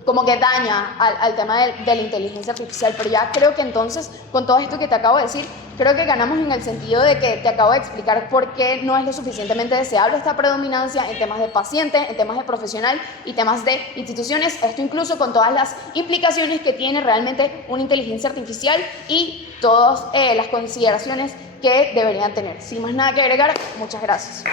como que daña al tema de la inteligencia artificial. Pero ya creo que entonces, con todo esto que te acabo de decir, creo que ganamos en el sentido de que te acabo de explicar por qué no es lo suficientemente deseable esta predominancia en temas de paciente, en temas de profesional y temas de instituciones. Esto incluso con todas las implicaciones que tiene realmente una inteligencia artificial y todas las consideraciones que deberían tener. Sin más nada que agregar, muchas gracias.